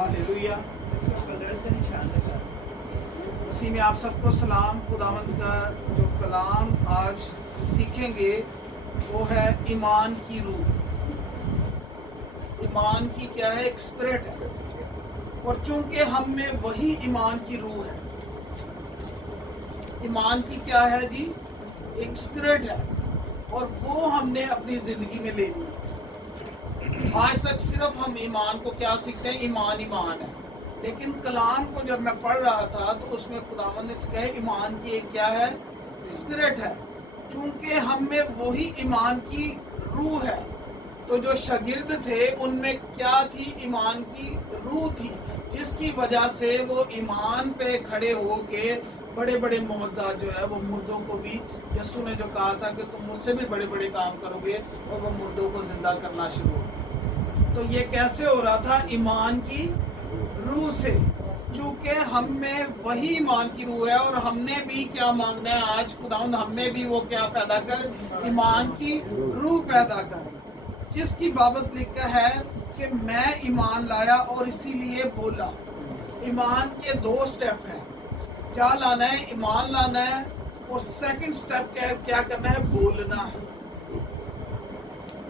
Hallelujah. उसी में आप सबको सलाम। खुदावंद का जो कलाम आज सीखेंगे वो है ईमान की रूह। ईमान की क्या है? एक स्पिरिट है, और चूंकि हम में वही ईमान की रूह है। ईमान की क्या है जी? एक स्पिरिट है, और वो हमने अपनी ज़िंदगी में ले ली। आज तक सिर्फ हम ईमान को क्या सीखते हैं? ईमान ईमान है। लेकिन कलाम को जब मैं पढ़ रहा था तो उसमें खुदावंद ने कहा ईमान की एक क्या है? स्पिरिट है। चूंकि हम में वही ईमान की रूह है, तो जो शागिर्द थे उनमें क्या थी? ईमान की रूह थी, जिसकी वजह से वो ईमान पे खड़े होके बड़े बड़े मौजज़ात जो है वो मुर्दों को भी, यीशु ने जो कहा था कि तुम मुझसे भी बड़े बड़े काम करोगे, और वो मुर्दों को जिंदा करना शुरू हो। तो ये कैसे हो रहा था? ईमान की रूह से। चूंकि हम में वही ईमान की रूह है, और हमने भी क्या मांगना है आज? खुदावंद हमें भी वो क्या पैदा कर? ईमान की रूह पैदा कर, जिसकी बाबत लिखा है कि मैं ईमान लाया और इसीलिए बोला। ईमान के दो स्टेप हैं। क्या लाना है? ईमान लाना है, और सेकंड स्टेप क्या करना है? बोलना है।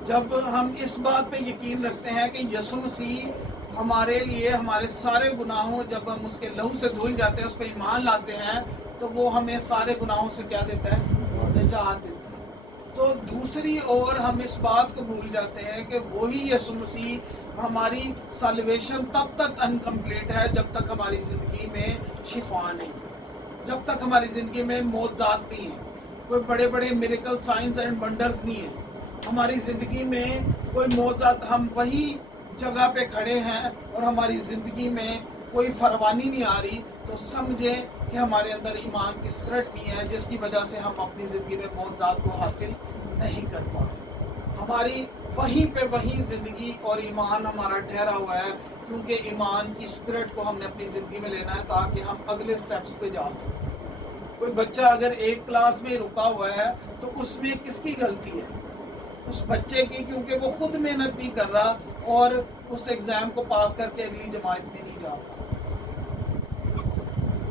जब हम इस बात पे यकीन रखते हैं कि यीशु मसीह हमारे लिए हमारे सारे गुनाहों, जब हम उसके लहू से धुल जाते हैं, उस पर ईमान लाते हैं, तो वो हमें सारे गुनाहों से क्या देता है? निजात देता है। तो दूसरी ओर हम इस बात को भूल जाते हैं कि वही यीशु मसीह हमारी साल्वेशन तब तक अनकम्प्लीट है जब तक हमारी ज़िंदगी में शिफा नहीं, जब तक हमारी ज़िंदगी में मौजज़ात नहीं है, कोई बड़े बड़े मिरेकल साइंस एंड वंडर्स नहीं है हमारी ज़िंदगी में, कोई मौजज़ात, हम वही जगह पे खड़े हैं और हमारी ज़िंदगी में कोई फरवानी नहीं आ रही, तो समझें कि हमारे अंदर ईमान की स्पिरिट नहीं है, जिसकी वजह से हम अपनी ज़िंदगी में मौजज़ात को हासिल नहीं कर पा रहे। हमारी वहीं पे वही ज़िंदगी और ईमान हमारा ठहरा हुआ है, क्योंकि ईमान की स्पिरिट को हमने अपनी ज़िंदगी में लेना है ताकि हम अगले स्टेप्स पे जा सकें। कोई बच्चा अगर एक क्लास में रुका हुआ है तो उसमें किसकी गलती है? उस बच्चे की, क्योंकि वो खुद मेहनत नहीं कर रहा और उस एग्ज़ाम को पास करके अगली जमात में नहीं जा रहा।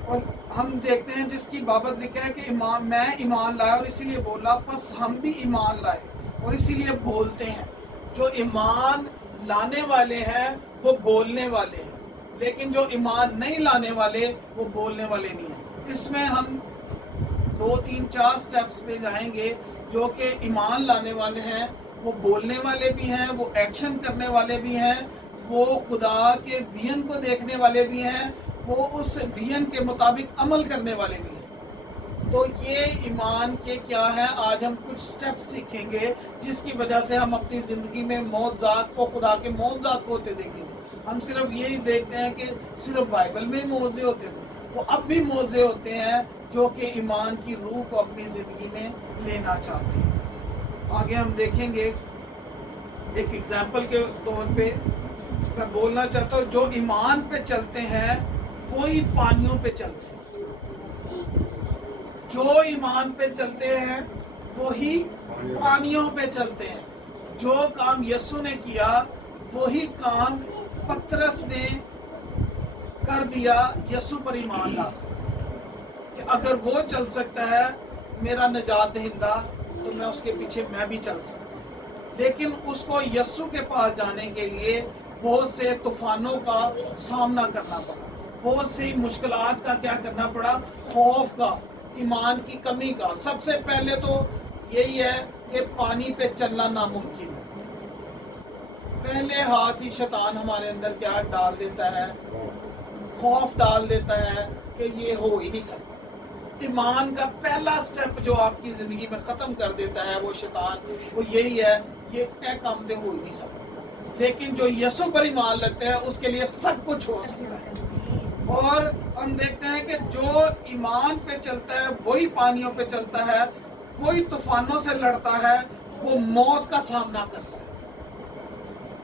और हम देखते हैं जिसकी बाबत लिखा है कि ईमान, मैं ईमान लाया और इसीलिए बोला, बस हम भी ईमान लाए और इसीलिए बोलते हैं। जो ईमान लाने वाले हैं वो बोलने वाले हैं, लेकिन जो ईमान नहीं लाने वाले वो बोलने वाले नहीं हैं। इसमें हम 2, 3, 4 स्टेप्स पे जाएंगे। जो कि ईमान लाने वाले हैं वो बोलने वाले भी हैं, वो एक्शन करने वाले भी हैं, वो खुदा के विजन को देखने वाले भी हैं, वो उस विजन के मुताबिक अमल करने वाले भी हैं। तो ये ईमान के क्या है? आज हम कुछ स्टेप सीखेंगे जिसकी वजह से हम अपनी ज़िंदगी में मौजज़ात को, खुदा के मौजज़ात को होते देखेंगे। हम सिर्फ यही देखते हैं कि सिर्फ बाइबल में ही मौज़े होते थे, वो अब भी मौज़े होते हैं जो कि ईमान की रूह को अपनी ज़िंदगी में लेना चाहते हैं। आगे हम देखेंगे। एक एग्जाम्पल के तौर पे मैं बोलना चाहता हूँ, जो ईमान पे चलते हैं वही पानियों पे चलते हैं। जो ईमान पे चलते हैं वही पानियों पे चलते हैं। जो काम यीशु ने किया वही काम पतरस ने कर दिया यीशु पर ईमान लाकर, कि अगर वो चल सकता है मेरा निजात दहिंदा, तो मैं उसके पीछे मैं भी चल सकता हूँ। लेकिन उसको यीशु के पास जाने के लिए बहुत से तूफानों का सामना करना पड़ा, बहुत सी मुश्किलात का क्या करना पड़ा? खौफ का, ईमान की कमी का। सबसे पहले तो यही है कि पानी पे चलना नामुमकिन है। पहले हाथ ही शैतान हमारे अंदर क्या डाल देता है? खौफ डाल देता है कि ये हो ही नहीं सकता। ईमान का पहला स्टेप जो आपकी ज़िंदगी में ख़त्म कर देता है वो शैतान, वो यही है, ये काम तो हो ही नहीं सकता। लेकिन जो यीशु पर ईमान लगते हैं उसके लिए सब कुछ हो सकता है। और हम देखते हैं कि जो ईमान पे चलता है वही पानियों पे चलता है, वही तूफानों से लड़ता है, वो मौत का सामना करता है।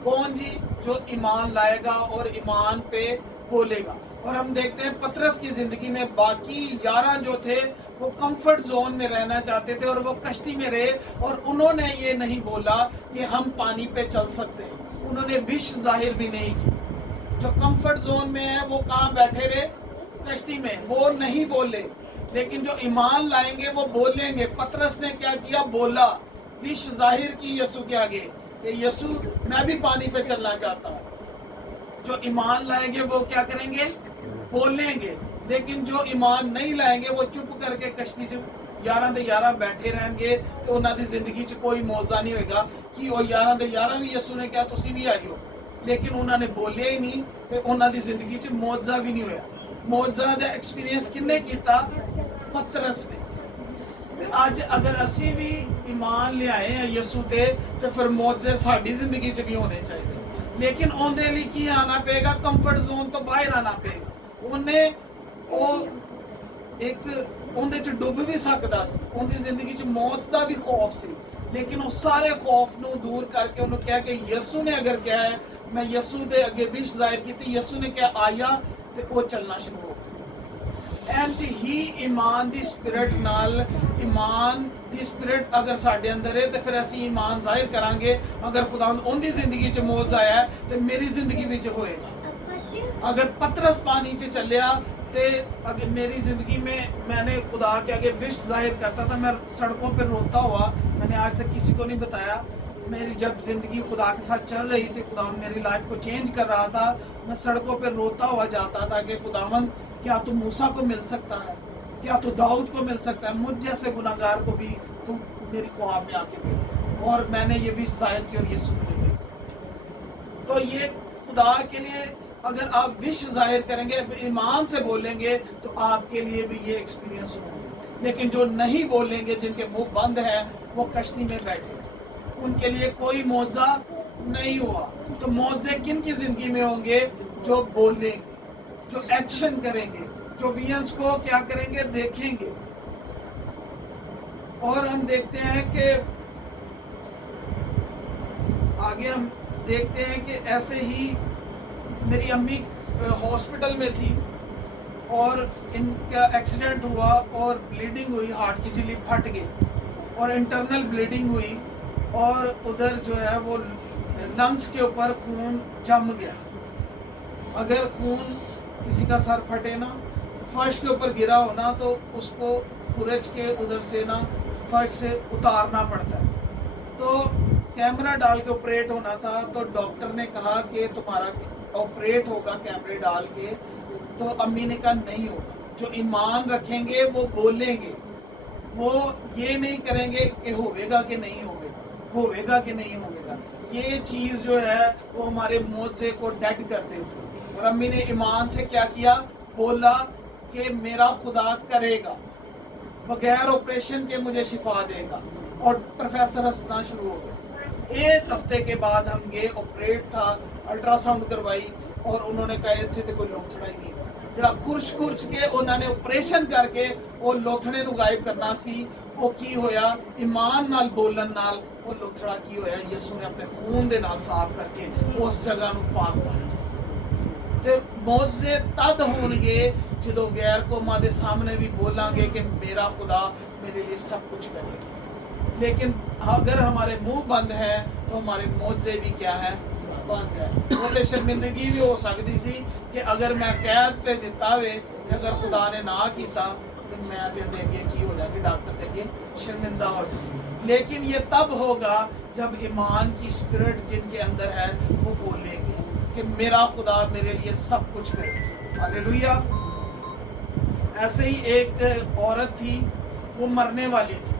कौन जी? जो ईमान लाएगा और ईमान पे बोलेगा। और हम देखते हैं पतरस की ज़िंदगी में बाकी 11 जो थे वो कंफर्ट जोन में रहना चाहते थे और वो कश्ती में रहे, और उन्होंने ये नहीं बोला कि हम पानी पे चल सकते हैं। उन्होंने विश जाहिर भी नहीं की। जो कंफर्ट जोन में है वो कहाँ बैठे रहे, कश्ती में, वो नहीं बोले। लेकिन जो ईमान लाएंगे वो बोलेंगे। पतरस ने क्या किया, बोला, विश जाहिर की यीशु के आगे कि यीशु मैं भी पानी पे चलना चाहता हूँ। जो ईमान लाएंगे वो क्या करेंगे, बोलेंगे। लेकिन जो ईमान नहीं लाएंगे वो चुप करके कश्ती से 11 ਦੇ 11 बैठे रहेंगे तो ਉਹਨਾਂ ਦੀ ਜ਼ਿੰਦਗੀ 'ਚ ਕੋਈ ਮੌਜਜ਼ਾ ਨਹੀਂ ਹੋਏਗਾ ਕਿ ਉਹ 11 ਦੇ 11 ਵੀ ਯਿਸੂ ਨੇ ਕਿਹਾ ਤੁਸੀਂ ਵੀ ਆਇਓ, ਲੇਕਿਨ ਉਹਨਾਂ ਨੇ ਬੋਲਿਆ ਹੀ ਨਹੀਂ ਤੇ ਉਹਨਾਂ ਦੀ ਜ਼ਿੰਦਗੀ 'ਚ ਮੌਜਜ਼ਾ ਵੀ ਨਹੀਂ ਹੋਇਆ। ਮੌਜਜ਼ਾ ਦਾ ਐਕਸਪੀਰੀਅੰਸ ਕਿੰਨੇ ਕੀਤਾ, ਪਤਰਸ ਨੇ। ਤੇ ਅੱਜ ਅਗਰ ਅਸੀਂ ਵੀ ਈਮਾਨ ਲਿਆਏ ਆ ਯਿਸੂ ਤੇ ਫਿਰ ਮੌਜਜ਼ੇ ਸਾਡੀ ਜ਼ਿੰਦਗੀ 'ਚ ਵੀ ਹੋਣੇ ਚਾਹੀਦੇ। ਲੇਕਿਨ ਉਹਦੇ ਲਈ ਕੀ ਆਣਾ ਪਏਗਾ, ਕੰਫਰਟ ਜ਼ੋਨ ਤੋਂ ਬਾਹਰ ਆਣਾ ਪਏਗਾ। ਉਹਨੇ ਉਹ ਇੱਕ ਉਹਦੇ 'ਚ ਡੁੱਬ ਵੀ ਸਕਦਾ ਸੀ, ਉਹਦੀ ਜ਼ਿੰਦਗੀ 'ਚ ਮੌਤ ਦਾ ਵੀ ਖੌਫ ਸੀ, ਲੇਕਿਨ ਉਹ ਸਾਰੇ ਖੌਫ ਨੂੰ ਦੂਰ ਕਰਕੇ ਉਹਨੂੰ ਕਿਹਾ ਕਿ ਯਿਸੂ ਨੇ ਅਗਰ ਕਿਹਾ ਹੈ, ਮੈਂ ਯਿਸੂ ਦੇ ਅੱਗੇ ਵਿਸ਼ ਜ਼ਾਹਿਰ ਕੀਤੀ, ਯਿਸੂ ਨੇ ਕਿਹਾ ਆਇਆ ਤੇ ਉਹ ਚੱਲਣਾ ਸ਼ੁਰੂ ਹੋ ਗਿਆ। And he Imaan the spirit ਨਾਲ, ਈਮਾਨ ਦੀ ਸਪਿਰਿਟ ਅਗਰ ਸਾਡੇ ਅੰਦਰ ਹੈ ਤੇ ਫਿਰ ਅਸੀਂ ਈਮਾਨ ਜ਼ਾਹਿਰ ਕਰਾਂਗੇ। ਅਗਰ ਖੁਦਾਵੰਦ ਉਹਦੀ ਜ਼ਿੰਦਗੀ 'ਚ ਮੌਜਜ਼ਾ ਆਇਆ ਹੈ ਤੇ ਮੇਰੀ ਜ਼ਿੰਦਗੀ ਵਿੱਚ ਹੋਏਗਾ। अगर पतरस पानी से चलिया तो अगर मेरी ज़िंदगी में मैंने खुदा के आगे विश जाहिर करता था, मैं सड़कों पर रोता हुआ, मैंने आज तक किसी को नहीं बताया, मेरी जब ज़िंदगी खुदा के साथ चल रही थी, खुदा मेरी लाइफ को चेंज कर रहा था, मैं सड़कों पर रोता हुआ जाता था कि खुदावंद क्या तू मूसा को मिल सकता है, क्या तू दाऊद को मिल सकता है, मुझ जैसे गुनाहगार को भी तू मेरी ख्वाब में आके मिल। और मैंने ये विश जाहिर की और यीशु मुझे मिला। तो ये खुदा के लिए अगर आप विश जाहिर करेंगे, ईमान से बोलेंगे, तो आपके लिए भी ये एक्सपीरियंस होंगे। लेकिन जो नहीं बोलेंगे, जिनके मुंह बंद है, वो कश्ती में बैठे, उनके लिए कोई मौजज़ा नहीं हुआ। तो मौजज़े किन की ज़िंदगी में होंगे, जो बोलेंगे, जो एक्शन करेंगे, जो विजन्स को क्या करेंगे, देखेंगे। और हम देखते हैं कि आगे हम देखते हैं कि ऐसे ही मेरी अम्मी हॉस्पिटल में थी और इनका एक्सीडेंट हुआ और ब्लीडिंग हुई, हार्ट की झिल्ली फट गई और इंटरनल ब्लीडिंग हुई और उधर जो है वो लंग्स के ऊपर खून जम गया। अगर खून किसी का सर फटे ना, फर्श के ऊपर गिरा हो ना, तो उसको खुरच के उधर से ना फर्श से उतारना पड़ता है। तो कैमरा डाल के ऑपरेट होना था, तो डॉक्टर ने कहा कि तुम्हारा ऑपरेट होगा कैमरे डाल के। तो अम्मी ने कहा नहीं होगा। जो ईमान रखेंगे वो बोलेंगे, वो ये नहीं करेंगे कि होवेगा कि नहीं होवेगा, होवेगा कि नहीं होवेगा। ये चीज़ जो है वो हमारे मौजज़े को डेड कर देती है। और अम्मी ने ईमान से क्या किया, बोला कि मेरा खुदा करेगा, बगैर ऑपरेशन के मुझे शिफा देगा। और प्रोफेसर हंसना शुरू हो गया। एक हफ्ते के बाद हम गए, ऑपरेट था, अल्ट्रासाउंड करवाई और उन्होंने कहा इत्थे ते कोई लोथड़ा ही नहीं, जरा खुरश के उन्होंने ऑपरेशन करके वो लोथड़े नूं गायब करना सी। वो की होया, ईमान नाल बोलन नाल वो लोथड़ा की होया, यीशु ने अपने खून दे नाल साफ करके उस जगह नूं पाक कर दिया। ते मौजज़े तद होणगे जदों गैर कौमां दे सामने भी बोलांगे कि मेरा खुदा मेरे लिए सब कुछ करेगा। लेकिन अगर हमारे मुंह बंद है तो हमारे मौजज़े भी क्या है, बंद है। वो तो शर्मिंदगी भी हो सकती सी कि अगर मैं कैद पे दिता वे, अगर खुदा ने ना किया तो मैं दे अगे की हो जाएगी, डॉक्टर के अगे शर्मिंदा हो जाएगी। लेकिन ये तब होगा जब ईमान की स्पिरिट जिनके अंदर है वो बोलेंगे कि मेरा खुदा मेरे लिए सब कुछ करे। हालेलुया। ऐसे ही एक औरत थी, वो मरने वाली थी।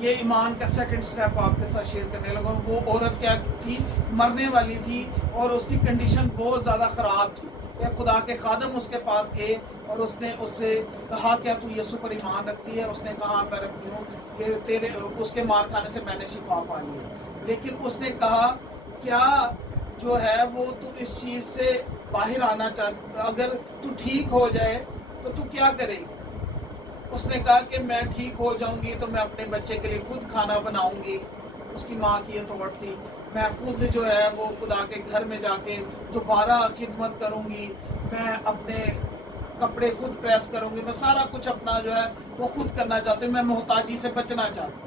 ये ईमान का सेकंड स्टेप आपके साथ शेयर करने लगा। वो औरत क्या थी, मरने वाली थी और उसकी कंडीशन बहुत ज़्यादा ख़राब थी। एक खुदा के खादम उसके पास गए और उसने उससे कहा क्या तू यीशु पर ईमान रखती है? उसने कहा मैं रखती हूँ कि तेरे उसके मार खाने से मैंने शिफा पा ली है। लेकिन उसने कहा क्या जो है वो तू इस चीज़ से बाहर आना चाहती, अगर तू ठीक हो जाए तो तू क्या करेगी? उसने कहा कि मैं ठीक हो जाऊंगी तो मैं अपने बच्चे के लिए खुद खाना बनाऊंगी। उसकी माँ की ये थॉट थी, मैं खुद जो है वो खुदा के घर में जाके दोबारा खिदमत करूंगी, मैं अपने कपड़े खुद प्रेस करूंगी, मैं सारा कुछ अपना जो है वो खुद करना चाहती हूँ, मैं मोहताजी से बचना चाहती हूँ।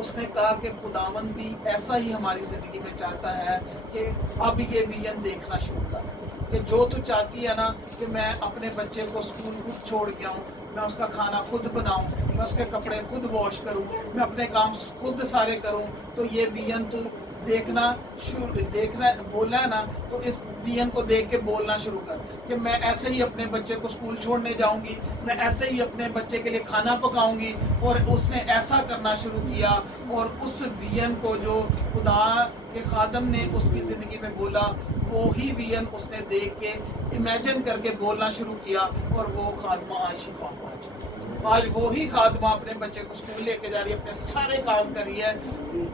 اس نے کہا کہ خداوند بھی ایسا ہی ہماری زندگی میں چاہتا ہے کہ اب یہ ویژن دیکھنا شروع کر کہ جو تو چاہتی ہے نا کہ میں اپنے بچے کو اسکول خود چھوڑ کے آؤں، میں اس کا کھانا خود بناؤں، میں اس کے کپڑے خود واش کروں، میں اپنے کام خود سارے کروں، تو یہ ویژن تو دیکھنا بولنا ہے نا، تو اس ویژن کو دیکھ کے بولنا شروع کر کہ میں ایسے ہی اپنے بچے کو اسکول چھوڑنے جاؤں گی، میں ایسے ہی اپنے بچے کے لیے کھانا پکاؤں گی۔ اور اس نے ایسا کرنا شروع کیا، اور اس ویژن کو جو خدا کے خادم نے اس کی زندگی میں بولا، وہی ویژن اس نے دیکھ کے امیجن کر کے بولنا شروع کیا، اور وہ خادمہ آج شفا پا چکی۔ آج وہی خادمہ اپنے بچے کو اسکول لے کے جا رہی ہے، اپنے سارے کام کر رہی ہے،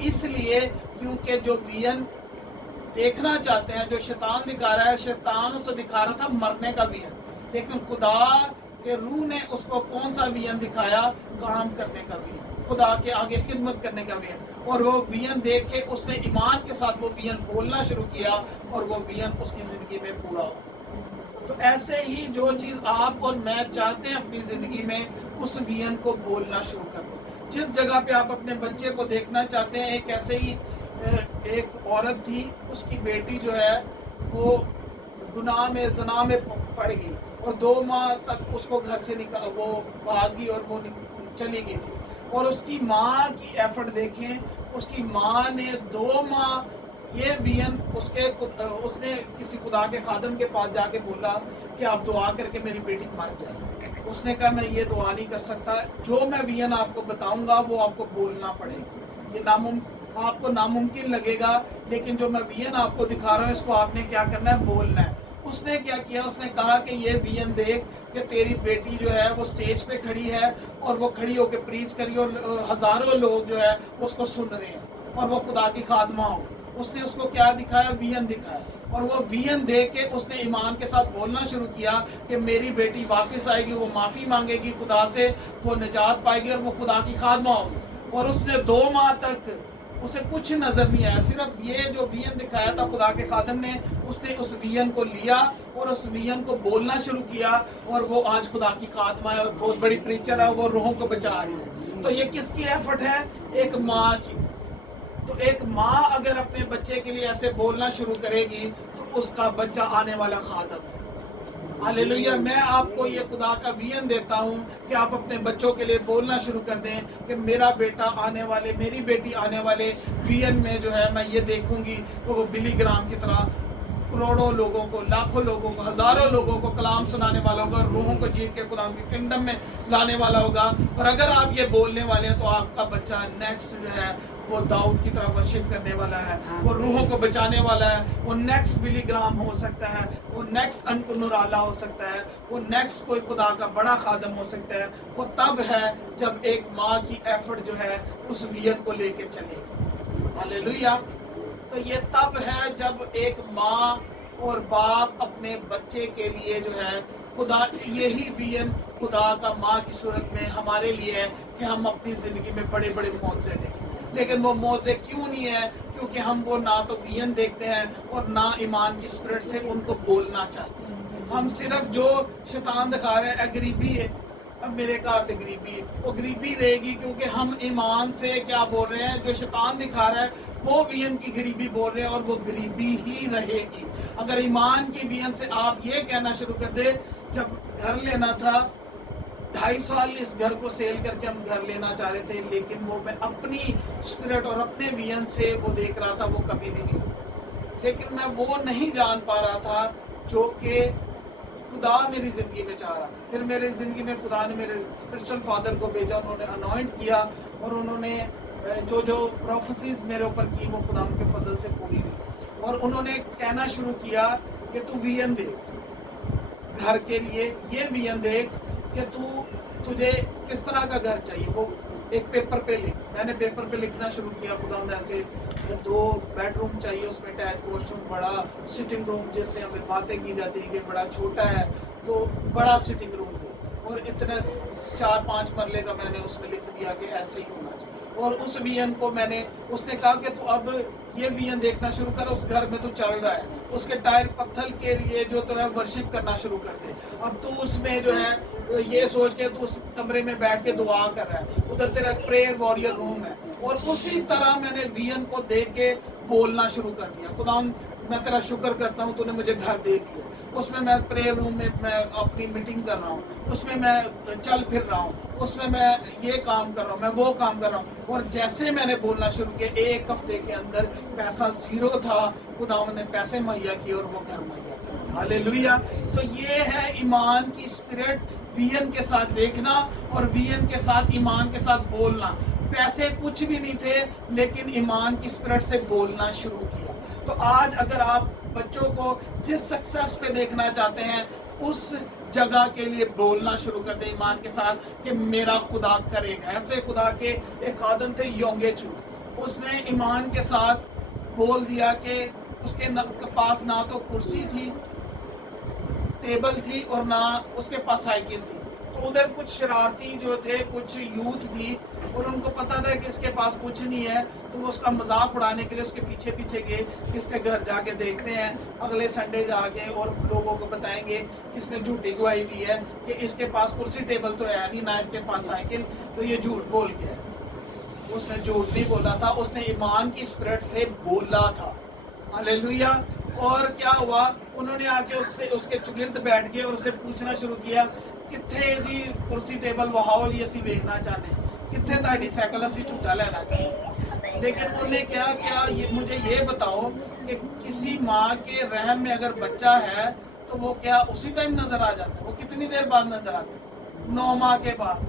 اس لیے کیونکہ جو ویژن دیکھنا چاہتے ہیں، جو شیطان دکھا رہا ہے، شیطان اسے دکھا رہا تھا مرنے کا ویژن، لیکن خدا کہ روح نے اس کو کون سا ویژن دکھایا؟ کام کرنے کا ویژن، خدا کے آگے خدمت کرنے کا ویژن، اور وہ ویژن دیکھ کے اس نے ایمان کے ساتھ وہ ویژن بولنا شروع کیا، اور وہ ویژن اس کی زندگی میں پورا ہو۔ تو ایسے ہی جو چیز آپ اور میں چاہتے ہیں اپنی زندگی میں، اس ویژن کو بولنا شروع کر دو۔ جس جگہ پہ آپ اپنے بچے کو دیکھنا چاہتے ہیں، ایک ایسے ہی ایک عورت تھی، اس کی بیٹی جو ہے وہ گناہ میں زنا میں پڑ گئی، اور 2 ماہ تک اس کو گھر سے وہ بھاگی، اور وہ چلی گئی تھی، اور اس کی ماں کی ایفرٹ دیکھیں، اس کی ماں نے 2 ماہ یہ ویژن اس نے کسی خدا کے خادم کے پاس جا کے بولا کہ آپ دعا کر کے میری بیٹی مر جائے۔ اس نے کہا میں یہ دعا نہیں کر سکتا، جو میں ویژن آپ کو بتاؤں گا وہ آپ کو بولنا پڑے گا، یہ آپ کو ناممکن لگے گا، لیکن جو میں ویژن آپ کو دکھا رہا ہوں اس کو آپ نے کیا کرنا ہے؟ بولنا ہے۔ اس نے کیا کیا؟ اس نے کہا کہ یہ ویژن دیکھ کہ تیری بیٹی جو ہے وہ سٹیج پہ کھڑی ہے، اور وہ کھڑی ہو کے پریچ کری، اور ہزاروں لوگ جو ہے اس کو سن رہے ہیں، اور وہ خدا کی خادمہ ہو۔ اس نے اس کو کیا دکھایا؟ ویژن دکھایا، اور وہ ویژن دیکھ کے اس نے ایمان کے ساتھ بولنا شروع کیا کہ میری بیٹی واپس آئے گی، وہ معافی مانگے گی خدا سے، وہ نجات پائے گی، اور وہ خدا کی خادمہ ہوگی۔ اور اس نے 2 ماہ تک اسے کچھ نظر نہیں آیا، صرف یہ جو ویژن دکھایا تھا خدا کے خادم نے، اس نے اس ویژن کو لیا اور اس ویژن کو بولنا شروع کیا، اور وہ آج خدا کی خادمہ ہے، اور بہت بڑی پریچر ہے، وہ روحوں کو بچا رہی ہے۔ تو یہ کس کی ایفرٹ ہے؟ ایک ماں کی۔ تو ایک ماں اگر اپنے بچے کے لیے ایسے بولنا شروع کرے گی تو اس کا بچہ آنے والا خادم ہے۔ ہاللیلویہ۔ میں آپ کو یہ خدا کا ویژن دیتا ہوں کہ آپ اپنے بچوں کے لیے بولنا شروع کر دیں کہ میرا بیٹا آنے والے، میری بیٹی آنے والے ویژن میں جو ہے میں یہ دیکھوں گی کہ وہ بلی گرام کی طرح کروڑوں لوگوں کو، لاکھوں لوگوں کو، ہزاروں لوگوں کو کلام سنانے والا ہوگا، اور روحوں کو جیت کے خدا کی کنگڈم میں لانے والا ہوگا۔ اور اگر آپ یہ بولنے والے ہیں تو آپ کا بچہ نیکسٹ جو ہے وہ داؤد کی طرح ورشپ کرنے والا ہے، وہ روحوں کو بچانے والا ہے، وہ نیکسٹ بلی گرام ہو سکتا ہے، وہ نیکسٹ انٹو نورالا ہو سکتا ہے، وہ نیکسٹ کوئی خدا کا بڑا خادم ہو سکتا ہے۔ وہ تب ہے جب ایک ماں کی ایفرٹ جو ہے اس ویژن کو لے کے چلے گی۔ ہاللیلویہ۔ تو یہ تب ہے جب ایک ماں اور باپ اپنے بچے کے لیے جو ہے خدا، یہی ویژن خدا کا ماں کی صورت میں ہمارے لیے ہے کہ ہم اپنی زندگی میں بڑے بڑے معجزے دیکھیں، لیکن وہ معجزے کیوں نہیں ہے؟ کیونکہ ہم وہ نہ تو ویژن دیکھتے ہیں اور نہ ایمان کی اسپرٹ سے ان کو بولنا چاہتے ہیں۔ ہم صرف جو شیطان دکھا رہے ہیں غریبی ہے، اب میرے کار تے غریبی ہے، وہ غریبی رہے گی کیونکہ ہم ایمان سے کیا بول رہے ہیں؟ جو شیطان دکھا رہا ہے وہ ویژن کی غریبی بول رہے ہیں، اور وہ غریبی ہی رہے گی۔ اگر ایمان کی ویژن سے آپ یہ کہنا شروع کر دے، جب گھر لینا تھا 2.5 سال اس گھر کو سیل کر کے ہم گھر لینا چاہ رہے تھے، لیکن وہ میں اپنی اسپرٹ اور اپنے ویژن سے وہ دیکھ رہا تھا، وہ کبھی بھی نہیں ہوا، لیکن میں وہ نہیں جان پا رہا تھا جو کہ خدا میری زندگی میں چاہ رہا تھا۔ پھر میری زندگی میں خدا نے میرے اسپرچل فادر کو بھیجا، انہوں نے انوائنٹ کیا، اور انہوں نے جو پروفیسیز میرے اوپر کی وہ خدا کے فضل سے پوری ہوئی، اور انہوں نے کہنا شروع کیا کہ تو ویژن دیکھ گھر کے لیے، یہ ویژن دیکھ کہ تجھے کس طرح کا گھر چاہیے، وہ ایک پیپر پہ لکھ۔ میں نے پیپر پہ لکھنا شروع کیا، خدا ایسے 2 بیڈ روم چاہیے، اس میں اٹیچ واش روم، بڑا سٹنگ روم جس سے ہمیں باتیں کی جاتی ہیں کہ بڑا چھوٹا ہے تو بڑا سٹنگ روم دے، اور اتنے 4-5 مرلے کا میں نے اس میں لکھ دیا کہ ایسے ہی ہونا چاہیے۔ اور اس ویژن کو میں نے، اس نے کہا کہ تو اب یہ ویژن دیکھنا شروع کر، اس گھر میں تو چل رہا ہے، اس کے ٹائر پتھر کے لیے جو تو ہے ورشپ کرنا شروع کر دے۔ اب تو اس میں جو ہے یہ سوچ کے تو اس کمرے میں بیٹھ کے دعا کر رہا ہے، ادھر تیرا پریئر واریر روم ہے، और उसी तरह मैंने वियन को देख के बोलना शुरू कर दिया, खुदा मैं तेरा शुक्र करता हूँ तूने मुझे घर दे दिया, उसमें मैं प्रेयर रूम में मैं अपनी मीटिंग कर रहा हूँ, उसमें मैं चल फिर रहा हूँ, उसमें मैं ये काम कर रहा हूँ, मैं वो काम कर रहा हूँ। और जैसे मैंने बोलना शुरू किया, एक हफ्ते के अंदर पैसा जीरो था, खुदावंद ने पैसे मुहैया किए और वो घर मुहैया किया। हालेलुया। तो ये है ईमान की स्पिरिट, वियन के साथ देखना और वियन के साथ ईमान के साथ बोलना। पैसे कुछ भी नहीं थे, लेकिन ईमान की स्पिरिट से बोलना शुरू किया। तो आज अगर आप बच्चों को जिस सक्सेस पे देखना चाहते हैं, उस जगह के लिए बोलना शुरू कर दे ईमान के साथ कि मेरा खुदा करेगा। ऐसे खुदा के एक खादम थे योंगेचू, उसने ईमान के साथ बोल दिया कि उसके पास ना तो कुर्सी थी, टेबल थी और ना उसके पास साइकिल थी। तो उधर कुछ शरारती जो थे, कुछ यूथ थी और उनको पता था कि इसके पास कुछ नहीं है, तो वो उसका मजाक उड़ाने के लिए उसके पीछे पीछे गए कि इसके घर जाके देखते हैं, अगले संडे जाके और लोगों को बताएंगे इसने झूठी गवाही दी है कि इसके पास कुर्सी टेबल तो है नहीं, ना इसके पास साइकिल, तो ये झूठ बोल के है। उसने झूठ नहीं बोला था, उसने ईमान की स्पिरिट से बोला था। हालेलुया। और क्या हुआ, उन्होंने आके उससे उसके चुगिर्द बैठ गए और उससे पूछना शुरू किया, कितने जी कुर्सी टेबल वहाओ जी असी वेखना चाहते, कितने ताड़ी साइकिल असी झूठा लेना चाहते। लेकिन उन्होंने क्या मुझे ये बताओ कि किसी माँ के रहम में अगर बच्चा है तो वो क्या उसी टाइम नजर आ जाता है? वो कितनी देर बाद नजर आता है? 9 माह के बाद।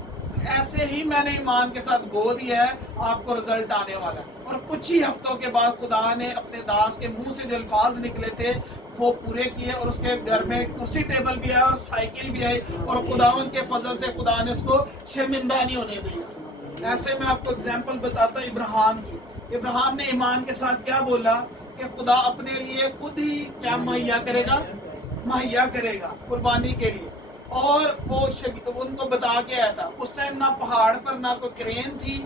ऐसे ही मैंने ईमान के साथ गो दिया है, आपको रिजल्ट आने वाला है। और कुछ ही हफ्तों के बाद खुदा ने अपने दास के मुंह से जो अल्फाज निकले थे वो पूरे किए और उसके घर में कुर्सी टेबल भी आया और साइकिल भी आई, और खुदावंद के फजल से खुदा ने उसको शर्मिंदा नहीं होने दिया। ऐसे मैं आपको एग्जांपल बताता हूँ इब्राहिम की। इब्राहिम ने ईमान के साथ क्या बोला कि खुदा अपने लिए खुद ही क्या मुहैया करेगा कुर्बानी के लिए। और वो उनको बता के आया था। उस टाइम ना पहाड़ पर ना कोई क्रेन थी,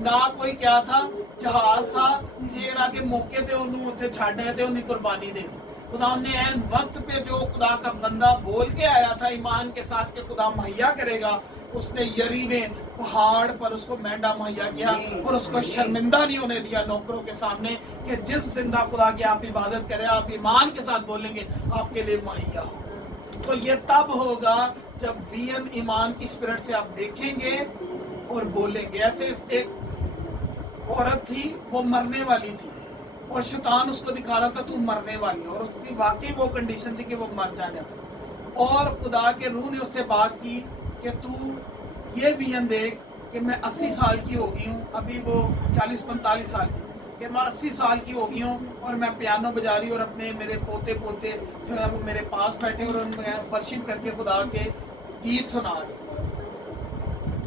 ना कोई क्या था, जहाज था जेड़ा के मौके थे उन्होंने उत्थे छड़ थे, उन्हें कुर्बानी दे दी। खुदा ने ऐन वक्त पे जो खुदा का बंदा बोल के आया था ईमान के साथ कि खुदा मुहैया करेगा, उसने यरी ने पहाड़ पर उसको मेंढा मुहैया किया और उसको शर्मिंदा नहीं होने दिया नौकरों के सामने कि जिस जिंदा खुदा की आप इबादत करें, आप ईमान के साथ बोलेंगे, आपके लिए मुहैया हो। तो ये तब होगा जब वियन ईमान की स्पिरिट से आप देखेंगे और बोलेंगे। ऐसे एक औरत थी, वो मरने वाली थी और शैतान उसको दिखा रहा था तू मरने वाली है, और उसकी वाकई वो कंडीशन थी कि वो मर जाना था। और खुदा के रूह ने उससे बात की कि तू ये वियन देख कि मैं 80 साल की हो गई हूँ, अभी वो 40-45 साल की, कि मैं 80 साल की हो गई हूँ और मैं पियानो बजा रही हूँ और अपने मेरे पोते जो है वो मेरे पास बैठे और उनमें वर्शिप करके खुदा के गीत सुना रहे।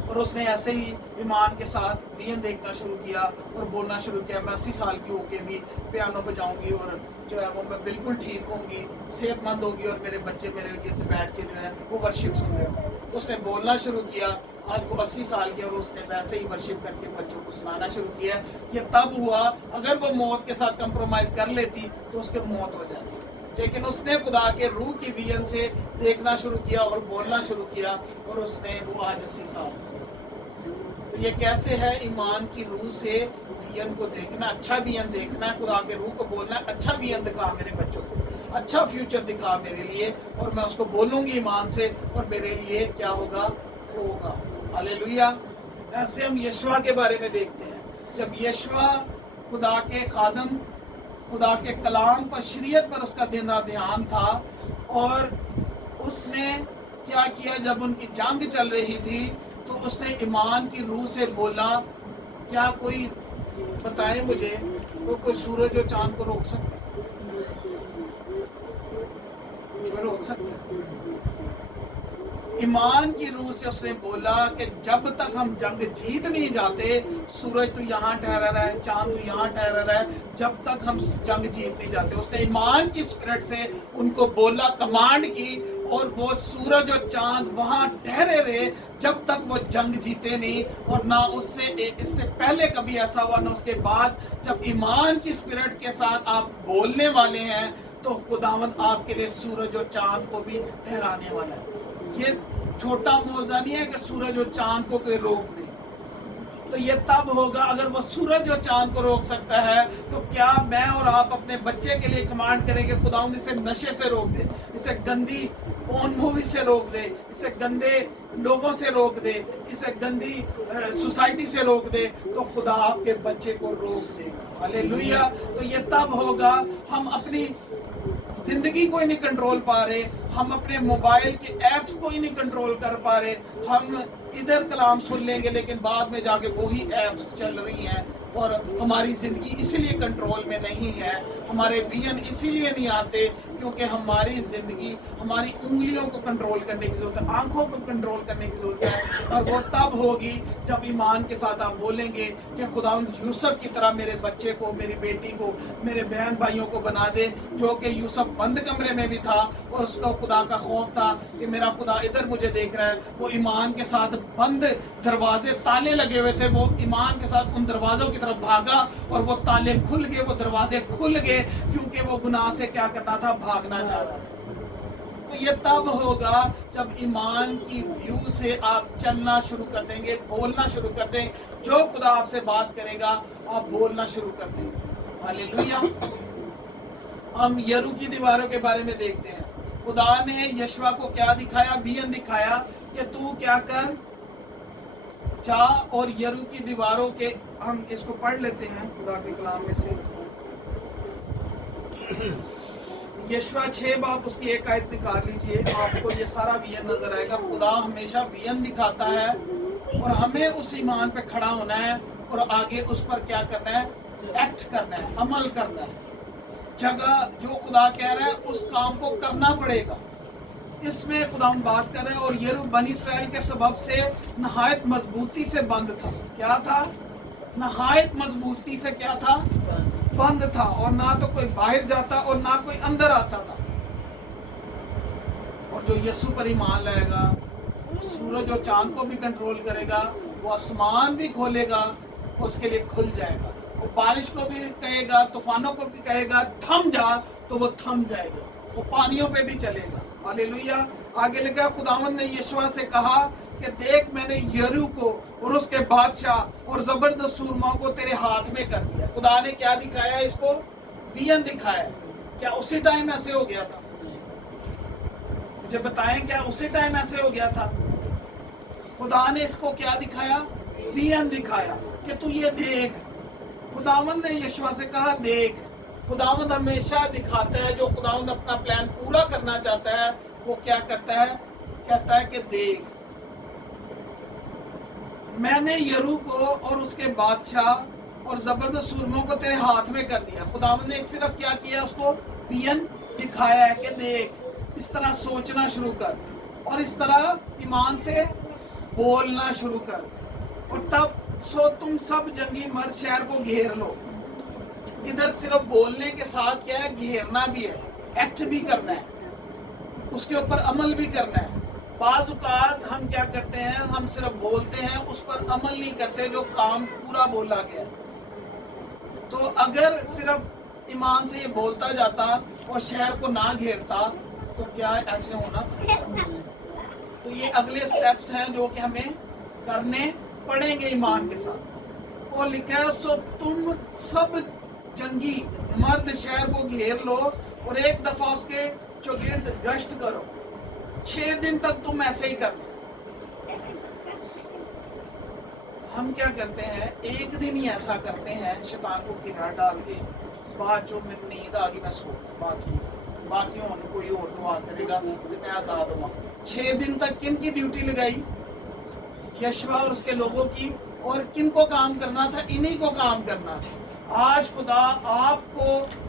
और उसने ऐसे ही ईमान के साथ वियन देखना शुरू किया और बोलना शुरू किया, मैं 80 साल की होके भी पियानो बजाऊंगी और जो है वो मैं बिल्कुल ठीक होंगी, सेहतमंद होगी और मेरे बच्चे मेरे गिर्द बैठ के जो है वो वर्शिप सुन रहे हो। उसने बोलना शुरू किया। आज वो 80 साल की और उसने वैसे ही वर्शिप करके बच्चों को सुनाना शुरू किया। ये तब हुआ, अगर वो मौत के साथ कंप्रोमाइज कर लेती तो उसके मौत हो जाती, लेकिन उसने खुदा के रूह की विजन से देखना शुरू किया और बोलना शुरू किया और उसने वो आज 80 साल। तो ये कैसे है? ईमान की रूह से विजन को देखना, अच्छा विजन देखना है, खुदा के रूह को बोलना है, अच्छा विजन दिखा मेरे बच्चों को, अच्छा फ्यूचर दिखा मेरे लिए, और मैं उसको बोलूंगी ईमान से और मेरे लिए क्या होगा हालेलुया। ऐसे हम यशवा के बारे में देखते हैं। जब यशवा खुदा के खादम, खुदा के कलाम पर, शरीयत पर उसका देना ध्यान था, और उसने क्या किया, जब उनकी जंग चल रही थी तो उसने ईमान की रूह से बोला, क्या कोई बताए मुझे तो कोई सूरज और चांद को रोक सकता है? ईमान की रूह से उसने बोला कि जब तक हम जंग जीत नहीं जाते, सूरज तो यहाँ ठहरा रहा है, चांद तो यहाँ ठहरा रहा है, जब तक हम जंग जीत नहीं जाते। उसने ईमान की स्पिरिट से उनको बोला, कमांड की, और वो सूरज और चांद वहाँ ठहरे रहे जब तक वो जंग जीते नहीं। और ना इससे पहले कभी ऐसा हुआ, ना उसके बाद। जब ईमान की स्पिरिट के साथ आप बोलने वाले हैं तो खुदावंद आपके लिए सूरज और चांद को भी ठहराने वाला है। ये छोटा मौजा नहीं है कि सूरज और चांद को कोई रोक दे। तो ये तब होगा अगर वो सूरज और चांद को रोक सकता है, तो क्या मैं और आप अपने बच्चे के लिए कमांड करेंगे खुदावंद इसे नशे से रोक दे, इसे गंदी पोर्न मूवी से रोक दे, इसे गंदे लोगों से रोक दे, इसे गंदी सोसाइटी से रोक दे, तो खुदा आपके बच्चे को रोक देगा। हालेलुया। तो ये तब होगा हम अपनी जिंदगी को ही नहीं कंट्रोल पा रहे, हम अपने मोबाइल के ऐप्स को ही नहीं कंट्रोल कर पा रहे, हम इधर कलाम सुन लेंगे लेकिन बाद में जाके वही ऐप्स चल रही हैं और हमारी जिंदगी इसीलिए कंट्रोल में नहीं है, हमारे विजन इसीलिए नहीं आते क्योंकि हमारी जिंदगी हमारी उंगलियों को कंट्रोल करने की जरूरत है, आंखों को कंट्रोल करने की जरूरत है। और वो तब होगी जब ईमान के साथ आप बोलेंगे कि खुदावंद यूसुफ की तरह मेरे बच्चे को, मेरी बेटी को, मेरे बहन भाइयों को बना दे, जो कि यूसुफ बंद कमरे में भी था और उसका खुदा का खौफ था कि मेरा खुदा इधर मुझे देख रहा है। वो ईमान के साथ बंद दरवाजे ताले लगे हुए थे, वो ईमान के साथ उन दरवाजों की तरफ भागा और वो ताले खुल गए, वो दरवाजे खुल गए क्योंकि वो गुनाह से क्या करना था, भागना चाह रहा था। तो ये तब होगा जब ईमान की व्यू से आप चलना शुरू कर देंगे, बोलना शुरू कर देंगे, जो खुदा आपसे बात करेगा आप बोलना शुरू कर देंगे। हालेलुया। हम यरू की दीवारों के बारे में देखते हैं। खुदा ने यशवा को क्या दिखाया, विजन दिखाया कि तू क्या कर, जा और यरू की दीवारों के, हम इसको पढ़ लेते हैं खुदा के कलाम में से। यशवा 6 बाब उसकी एक आयत निकाल लीजिए, आपको ये सारा विजन नजर आएगा। खुदा हमेशा विजन दिखाता है और हमें उस ईमान पे खड़ा होना है और आगे उस पर क्या करना है, एक्ट करना है, अमल करना है। जगह जो खुदा कह रहा है उस काम को करना पड़ेगा। इसमें खुदा बात कर रहे हैं। और यरू बनी इसराइल के सबब से नहायत मजबूती से बंद था। क्या था? नहायत मजबूती से क्या था, बंद था। और ना तो कोई बाहर जाता और ना कोई अंदर आता था। और जो यीशु पर ईमान लाएगा, सूरज और चांद को भी कंट्रोल करेगा, वो आसमान भी खोलेगा, उसके लिए खुल जाएगा। वो बारिश को भी कहेगा, तूफानों को भी कहेगा थम जा, तो वो थम जाएगा। वो पानियों पे भी चलेगा। हालेलुया। आगे लिखा, खुदावंद ने यशवा से कहा कि देख मैंने यरू को और उसके बादशाह और जबरदस्त सूरमा को तेरे हाथ में कर दिया। खुदा ने क्या दिखाया, इसको विजन दिखाया। क्या उसी टाइम ऐसे हो गया था? मुझे बताएं, क्या उसी टाइम ऐसे हो गया था? खुदा ने इसको क्या दिखाया, विजन दिखाया कि तू ये देख। खुदावंद ने यशवा से कहा देख। खुदावंद हमेशा दिखाता है, जो खुदावंद अपना प्लान पूरा करना चाहता है वो क्या करता है, कहता है कि देख मैंने यरू को और उसके बादशाह और जबरदस्त सूरमों को तेरे हाथ में कर दिया। खुदावंद ने सिर्फ क्या किया, उसको विजन दिखाया है कि देख इस तरह सोचना शुरू कर और इस तरह ईमान से बोलना शुरू कर। और तब सो तुम सब जंगी मर्द शहर को घेर लो। इधर सिर्फ बोलने के साथ क्या है, घेरना भी है, एक्ट भी करना है, उसके ऊपर अमल भी करना है। बाज़ औक़ात हम क्या करते हैं, हम सिर्फ बोलते हैं, उस पर अमल नहीं करते जो काम पूरा बोला गया। तो अगर सिर्फ ईमान से ये बोलता जाता और शहर को ना घेरता तो क्या ऐसे होना था? तो ये अगले स्टेप्स हैं जो कि हमें करने पड़ेंगे ईमान के साथ। और लिखा है, सो तुम सब जंगी मर्द शहर को घेर लो और एक दफा उसके चौगिर्द गश्त करो। 6 दिन तक तुम ऐसे ही करना। हम क्या करते हैं, एक दिन ही ऐसा करते हैं, शैतान को घेरा डाल के, बाद जो मेरी नींद आ गई मैं सो गया, बात ठीक है, बाकी होने कोई और दुआ करेगा तो मैं आजाद हुआ। 6 दिन तक किन की ड्यूटी लगाई? यशवा और उसके लोगों की। और किन को काम करना था? इन्हीं को काम करना था। आज खुदा आपको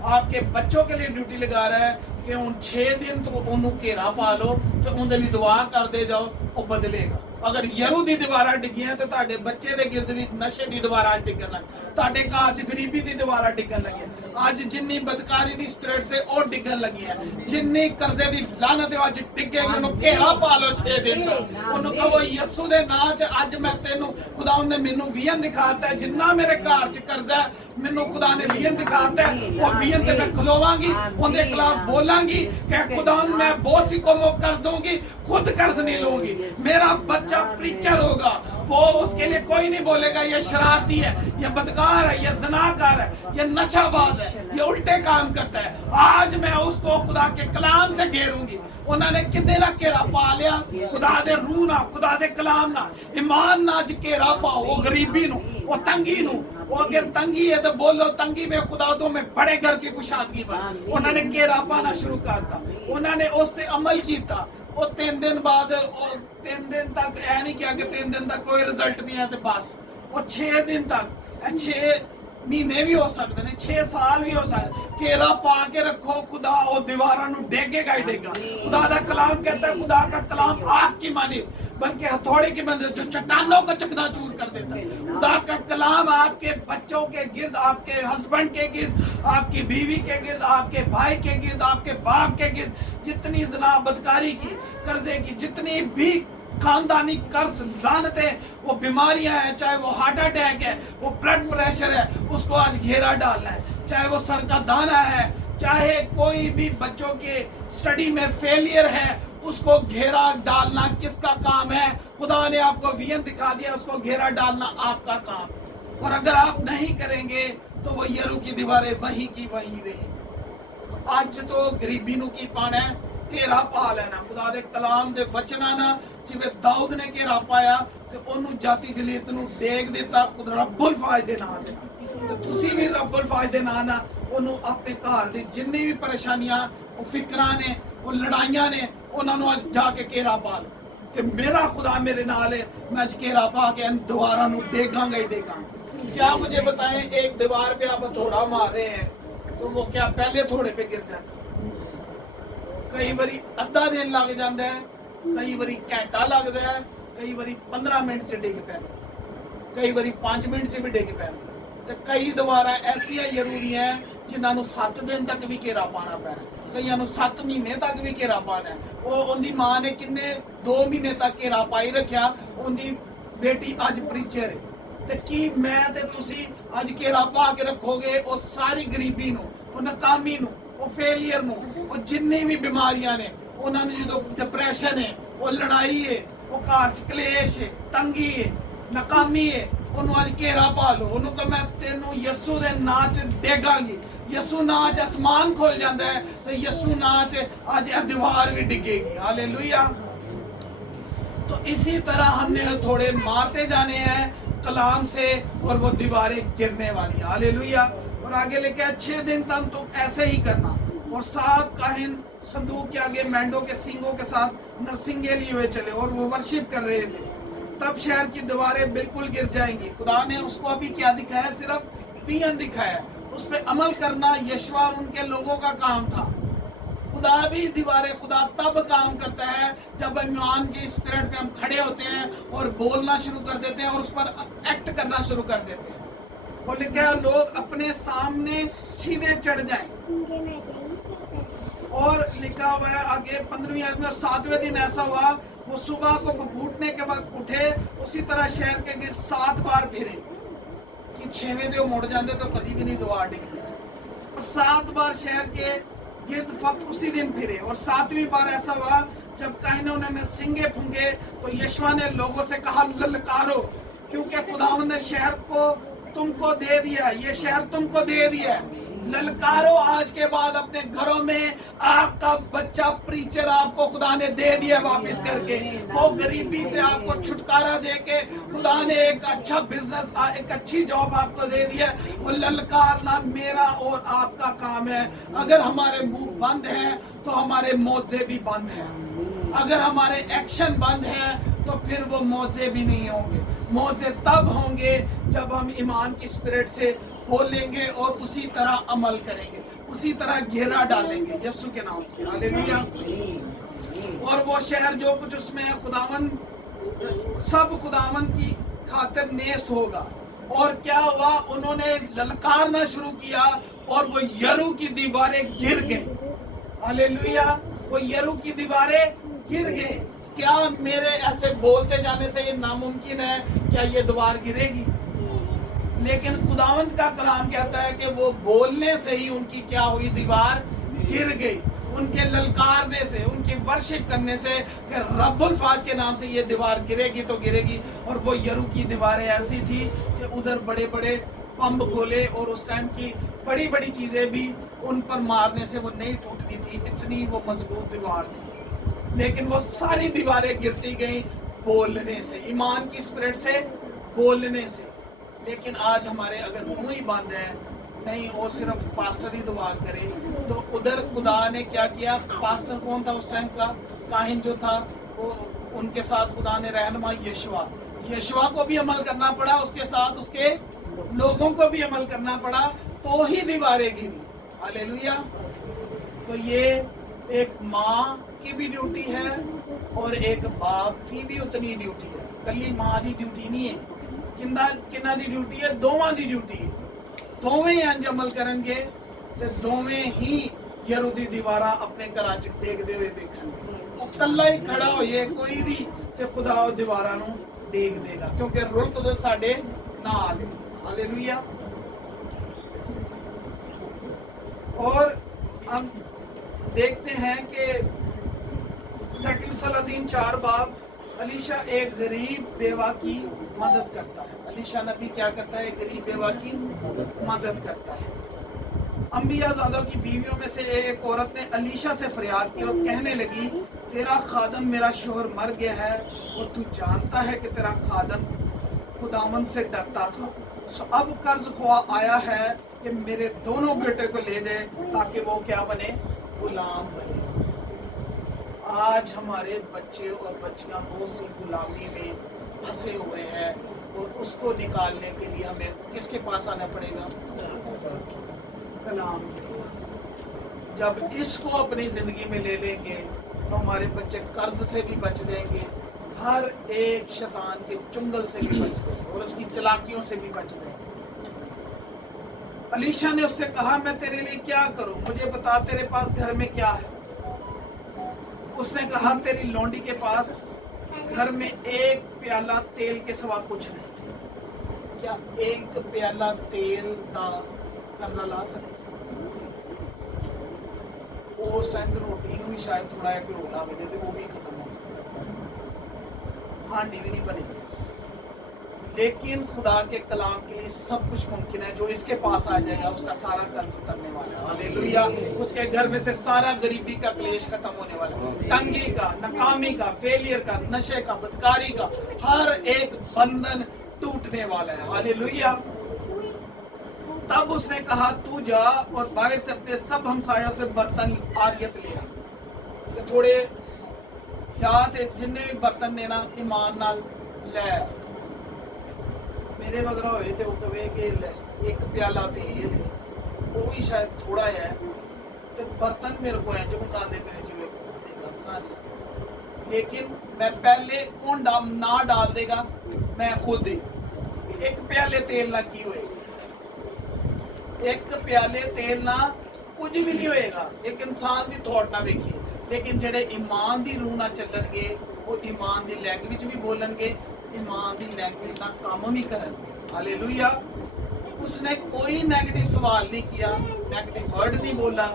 आपके बच्चों के लिए ड्यूटी लगा रहा है कि उन 6 दिन तो उन्होंने घेरा पा लो तो उनके लिए दुआ कर दे जाओ, वो बदलेगा। अगर यरू दी दीवारां डिग्गियां तो ਤੁਹਾਡੇ ਬੱਚੇ ਦੇ ਗਿਰਦ ਵੀ ਨਸ਼ੇ ਦੀ ਦੀਵਾਰਾਂ ਡਿੱਗਣ ਲੱਗ, ਤੁਹਾਡੇ ਘਰ 'ਚ ਗਰੀਬੀ ਦੀ ਦੀਵਾਰਾਂ ਡਿੱਗਣ ਲੱਗੀਆਂ। ਅੱਜ ਜਿੰਨੀ ਬਦਕਾਰੀ ਦੀ ਸਪਿਰਿਟ ਸੇ ਉਹ ਡਿੱਗਣ ਲੱਗੀਆਂ, ਜਿੰਨੀ ਕਰਜ਼ੇ ਦੀ ਲਾਨਤ ਹੈ ਅੱਜ ਡਿੱਗੇਗੀ। ਉਹਨੂੰ ਘੇਰਾ ਪਾ ਲਓ 6 ਦਿਨ ਤੱਕ, ਉਹਨੂੰ ਕਹੋ ਯਿਸੂ ਦੇ ਨਾਂ 'ਚ ਅੱਜ ਮੈਂ ਤੈਨੂੰ, ਖੁਦਾਵੰਦ ਨੇ ਮੈਨੂੰ ਵਿਜ਼ਨ ਦਿਖਾਤਾ ਹੈ, ਜਿੰਨਾ ਮੇਰੇ ਘਰ 'ਚ ਕਰਜ਼ਾ ਹੈ ਮੈਨੂੰ खुदा ने विजन दिखाता है, वो विजन पे मैं खुलवाऊंगी, उनके खिलाफ बोलांगी कि खुदा मैं बहुत सी कौमों को कर्ज दूंगी, खुद कर्ज नहीं लूंगी। मेरा बच्चा प्रीचर होगा, وہ اس کے لیے کوئی نہیں بولے گا یہ شرارتی ہے، یہ بدکار ہے، یہ زناکار ہے، یہ نشہ باز ہے، یہ الٹے کام کرتا ہے۔ آج میں اس کو خدا کے کلام سے گھیروں گی۔ انہوں نے کدے نہ گھیرا پا لیا، خدا دے روح نہ، خدا دے کلام نہ، ایمان نہ گھیرا پاؤ، وہ غریبی نو، وہ تنگی نو۔ وہ اگر تنگی ہے تو بولو تنگی میں خدا تو میں بڑے گھر کی کشادگی بن۔ انہوں نے گھیرا پانا شروع کرتا، انہوں نے اس سے عمل کیتا۔ وہ 3 دن بعد 3 دن تک اے نہیں کیا کہ 3 دن تک کوئی رزلٹ نہیں ہے تو بس، وہ 6 دن تک، 6 مہینے بھی ہو سکتے ہیں، 6 سال بھی ہو سکتے، گھیرا پا کے رکھو، خدا وہ دیواراں نو ڈیگے گا ہی ڈیگا۔ خدا دا کلام کہتا ہے، خدا کا کلام آگ کی مانند بلکہ ہتھوڑے کی مانند جو چٹانوں کو چکنا چور کر دیتا ہے۔ خدا کا کلام آپ کے بچوں کے گرد، آپ کے ہسبینڈ کے گرد، آپ کی بیوی کے گرد، آپ کے بھائی کے گرد، آپ کے باپ کے گرد، جتنی زنا بدکاری کی، قرضے کی، جتنی بھی خاندانی قرض لعنتیں، وہ بیماریاں ہیں، چاہے وہ ہارٹ اٹیک ہے، وہ بلڈ پریشر ہے، اس کو آج گھیرا ڈالنا ہے۔ چاہے وہ سر کا دانہ ہے، چاہے کوئی بھی بچوں کے سٹڈی میں فیلئر ہے، اس کو گھیرا ڈالنا کس کا کام ہے؟ خدا نے آپ کو وین دکھا دیا، اس کو گھیرا ڈالنا آپ کا کام۔ اور اگر آپ نہیں کریں گے تو وہ یرو کی دیواریں وہیں کی وہیں رہیں۔ آج تو غریبی نو کی پانا ہے، گھیرا پا لینا خدا دے کلام دے وچنا نا، جویں داؤد نے گھیرا پایا کہ انہوں جاتی جلیت نو ڈیگ دیتا، خود رب الفائدے نہ دینا۔ تو تسی بھی رب الفائدے نہ انہوں اپنے گھر دی جنی بھی پریشانیاں، وہ فکراں نے، وہ لڑائیاں نے، انہوں نے آج جا کے گھیرا پا لو کہ میرا خدا میرے نال ہے، میں آج گھیرا پا کے ان دیواراں نو ڈیگاں گا ہی ڈیگاں۔ کیا مجھے بتائیں، ایک دیوار پہ آپ ہتھوڑا مار رہے ہیں تو وہ کیا پہلے تھوڑے پہ گر جاتا؟ کئی باری ادھا دن لگ جاتا ہے، کئی باری گھنٹہ لگتا ہے، کئی باری 15 منٹ سے ڈگ پیندا، کئی باری 5 منٹ سے بھی ڈگ پیندا۔ کئی دیواراں ایسی ضروری ہیں جنہاں نو 7 دن تک بھی گھیرا پانا پینا، کئیاں نو 7 مہینے تک بھی گھیرا پانا ہے۔ وہ ان دی ماں نے کنے 2 مہینے تک گھیرا پائی رکھیا، ان دی بیٹی اج پریچر ہے۔ تے کی میں تے تسی اج گھیرا پا کے رکھو گے وہ ساری غریبی نو، وہ ناکامی نو، وہ فیلئر نو، وہ جنی بھی بیماریاں نے، انہاں نے جو ڈپریشن ہے، وہ لڑائی ہے، وہ گھر چ کلیش ہے، تنگی ہے، ناکامی ہے، انہوں اج گھیرا پا لو، انہوں کہ میں تینوں یسو دے نام چ ڈیگاں گی۔ یسو نام چ آسمان کھل جاتا ہے تو یسو نام چ اج دیوار بھی ڈگے گی۔ ہالےلویا۔ تو اسی طرح ہم نے تھوڑے مارتے جانے ہیں کلام سے اور وہ دیواریں گرنے والی۔ ہالےلویا۔ اور آگے لے کے 6 دن تک تو ایسے ہی کرنا، اور 7 کاہن صندوق کے آگے مینڈوں کے سینگوں کے ساتھ نرسنگے لیے ہوئے چلے اور وہ ورشپ کر رہے تھے۔ تب شہر کی دیواریں بالکل گر جائیں گی۔ خدا نے اس کو ابھی کیا دکھایا؟ صرف وین دکھایا، اس پہ عمل کرنا یشوع اور ان کے لوگوں کا کام تھا۔ خدا بھی دیواریں، خدا تب کام کرتا ہے جب ایمان کی اسپرٹ پہ ہم کھڑے ہوتے ہیں اور بولنا شروع کر دیتے ہیں اور اس پر ایکٹ کرنا شروع کر دیتے ہیں۔ اور لکھا ہے لوگ اپنے سامنے سیدھے چڑھ جائیں۔ اور لکھا ہوا ہے آگے 15ویں آیت میں، 7ویں دن ایسا ہوا وہ صبح کو پھوٹنے کے وقت اٹھے، اسی طرح شہر کے گرد 7 بار پھرے۔ کہ 6ویں دن مڑ جاندے تو کبھی بھی نہیں دوار ڈگتی سی، اور 7 بار شہر کے گرد فقط اسی دن پھرے۔ اور 7ویں بار ایسا ہوا جب کاہنوں نے سنگے پھونگے تو یشوع نے لوگوں سے کہا للکارو، کیونکہ خداوند نے شہر کو تم کو دے دیا، یہ شہر تم کو دے دیا ہے۔ للکارو، آج کے بعد اپنے گھروں میں آپ کا بچہ پریچر آپ کو خدا نے دے دیا واپس کر کے، وہ غریبی سے آپ کو چھٹکارا دے کے خدا نے ایک اچھا بزنس، ایک اچھی جاب آپ کو دے دیا۔ وہ للکارنا میرا اور آپ کا کام ہے۔ اگر ہمارے منہ بند ہیں تو ہمارے معجزے بھی بند ہیں، اگر ہمارے ایکشن بند ہیں تو پھر وہ معجزے بھی نہیں ہوں گے۔ معجزے تب ہوں گے جب ہم ایمان کی اسپرٹ سے بولیں گے اور اسی طرح عمل کریں گے، اسی طرح گھیرا ڈالیں گے یسوع کے نام سے۔ ہالےلویا۔ اور وہ شہر جو کچھ اس میں ہے خداوند، سب خداوند کی خاطر نیست ہوگا۔ اور کیا ہوا؟ انہوں نے للکارنا شروع کیا اور وہ یرو کی دیواریں گر گئیں۔ ہالےلویا۔ وہ یرو کی دیواریں گر گئے۔ کیا میرے ایسے بولتے جانے سے یہ ناممکن ہے؟ کیا یہ دیوار گرے گی؟ لیکن خداوند کا کلام کہتا ہے کہ وہ بولنے سے ہی ان کی کیا ہوئی؟ دیوار گر گئی۔ ان کے للکارنے سے، ان کی वर्शिप करने से कि रब्बुल फाज के नाम से ये दीवार गिरेगी तो गिरेगी। और वो यरू की दीवारें ऐसी थी कि उधर बड़े बड़े पंप गोले और उस टाइम की बड़ी बड़ी चीज़ें भी उन पर मारने से वो नहीं टूटती थी, इतनी वो मजबूत दीवार थी। लेकिन वो सारी दीवारें गिरती गई बोलने से, ईमान की स्पिरिट से, बोलने से। लेकिन आज हमारे अगर मुंह ही बंद है, नहीं वो सिर्फ पास्टर ही दुआ करे, तो उधर खुदा ने क्या किया। पास्टर कौन था उस टाइम का? काहिन जो था, वो उनके साथ खुदा ने रहनुमा यशवा को भी अमल करना पड़ा, उसके साथ उसके लोगों को भी अमल करना पड़ा, तो ही दीवारें गिरी। हालेलुया। तो ये एक माँ की भी ड्यूटी है और एक बाप की भी उतनी ड्यूटी है। कल्ली माँ की ड्यूटी नहीं है, किन्ना दी ड्यूटी है? दोवां दी ड्यूटी है। दोवें अंज अमल करेंगे तो दोवें ही यरूदी दीवारा अपने घरां च देखते हुए देखणगे। वो कल्ला ही खड़ा होए कोई भी ते खुदा वो दीवारा नूं देख देगा, क्योंकि रूह कुदस साडे नाल है। हालेलुया। और हम देखते हैं कि 2 सलातीन 4 बाब, अलीशा एक गरीब बेवा की मदद करता है। अलीशा नबी क्या करता है? गरीब बेवा की मदद करता है। अंबिया ज़ादा की बीवियों में से एक औरत ने अलीशा से फरियाद की और कहने लगी, तेरा खादम मेरा शोहर मर गया है और तू जानता है कि तेरा खादम खुदावंद से डरता था। सो अब कर्ज ख्वा आया है कि मेरे दोनों बेटे को ले जाए ताकि वो क्या बने? गुलाम बने। आज हमारे बच्चे और बच्चियां बहुत सी गुलामी में फंसे हुए हैं और उसको निकालने के लिए हमें किसके पास आना पड़ेगा? कलाम के पास। जब इसको अपनी जिंदगी में ले लेंगे तो हमारे बच्चे कर्ज से भी बच जाएंगे, हर एक शैतान के चुंगल से भी बच गए और उसकी चालाकियों से भी बच गए। अलीशा ने उससे कहा, मैं तेरे लिए क्या करूं? मुझे बता तेरे पास घर में क्या है? उसने कहा, तेरी लौंडी के पास घर में एक प्याला तेल के सिवा कुछ नहीं। क्या एक प्याला तेल का कर्जा ला सके? उस टाइम तो रोटी भी शायद थोड़ा ढोला बजे तो वो भी खत्म हो, हांडी भी नहीं बनी। लेकिन खुदा के कलाम के लिए सब कुछ मुमकिन है। जो इसके पास आ जाएगा उसका सारा कर्ज उतरने वाला है। हालेलुया। उसके घर में से सारा गरीबी का क्लेश खत्म होने वाला है, तंगी का, नाकामी का, फेलियर का, नशे का, बदकारी का, हर एक बंधन टूटने वाला है। हालेलुया। तब उसने कहा, तू जा और बाहर से अपने सब हमसायों से बर्तन आरियत ले आ। थोड़े जाते जिन्ने भी बर्तन लेना ईमान नाल ले। मेरे वगैरह होए थे वो कहे कि एक प्याला तेल है, वो भी शायद थोड़ा है, तो बर्तन मेरे को है जो मंगाते मेरे जो देखा। लेकिन मैं पहले कौन ना डाल देगा? मैं खुद ही। एक प्याले तेल ना की होएगी, एक प्याले तेल ना कुछ भी नहीं होएगा। एक इंसान की थॉट ना वेखिए, लेकिन जेडे ईमान की रूह ना चलणगे, वो ईमान की लैंग्वेज भी बोलणगे, ईमान की लैंग्वेज ना काम भी करेंगे। हालेलुया। उसने कोई नेगेटिव सवाल नहीं किया, नेगेटिव वर्ड नहीं बोला।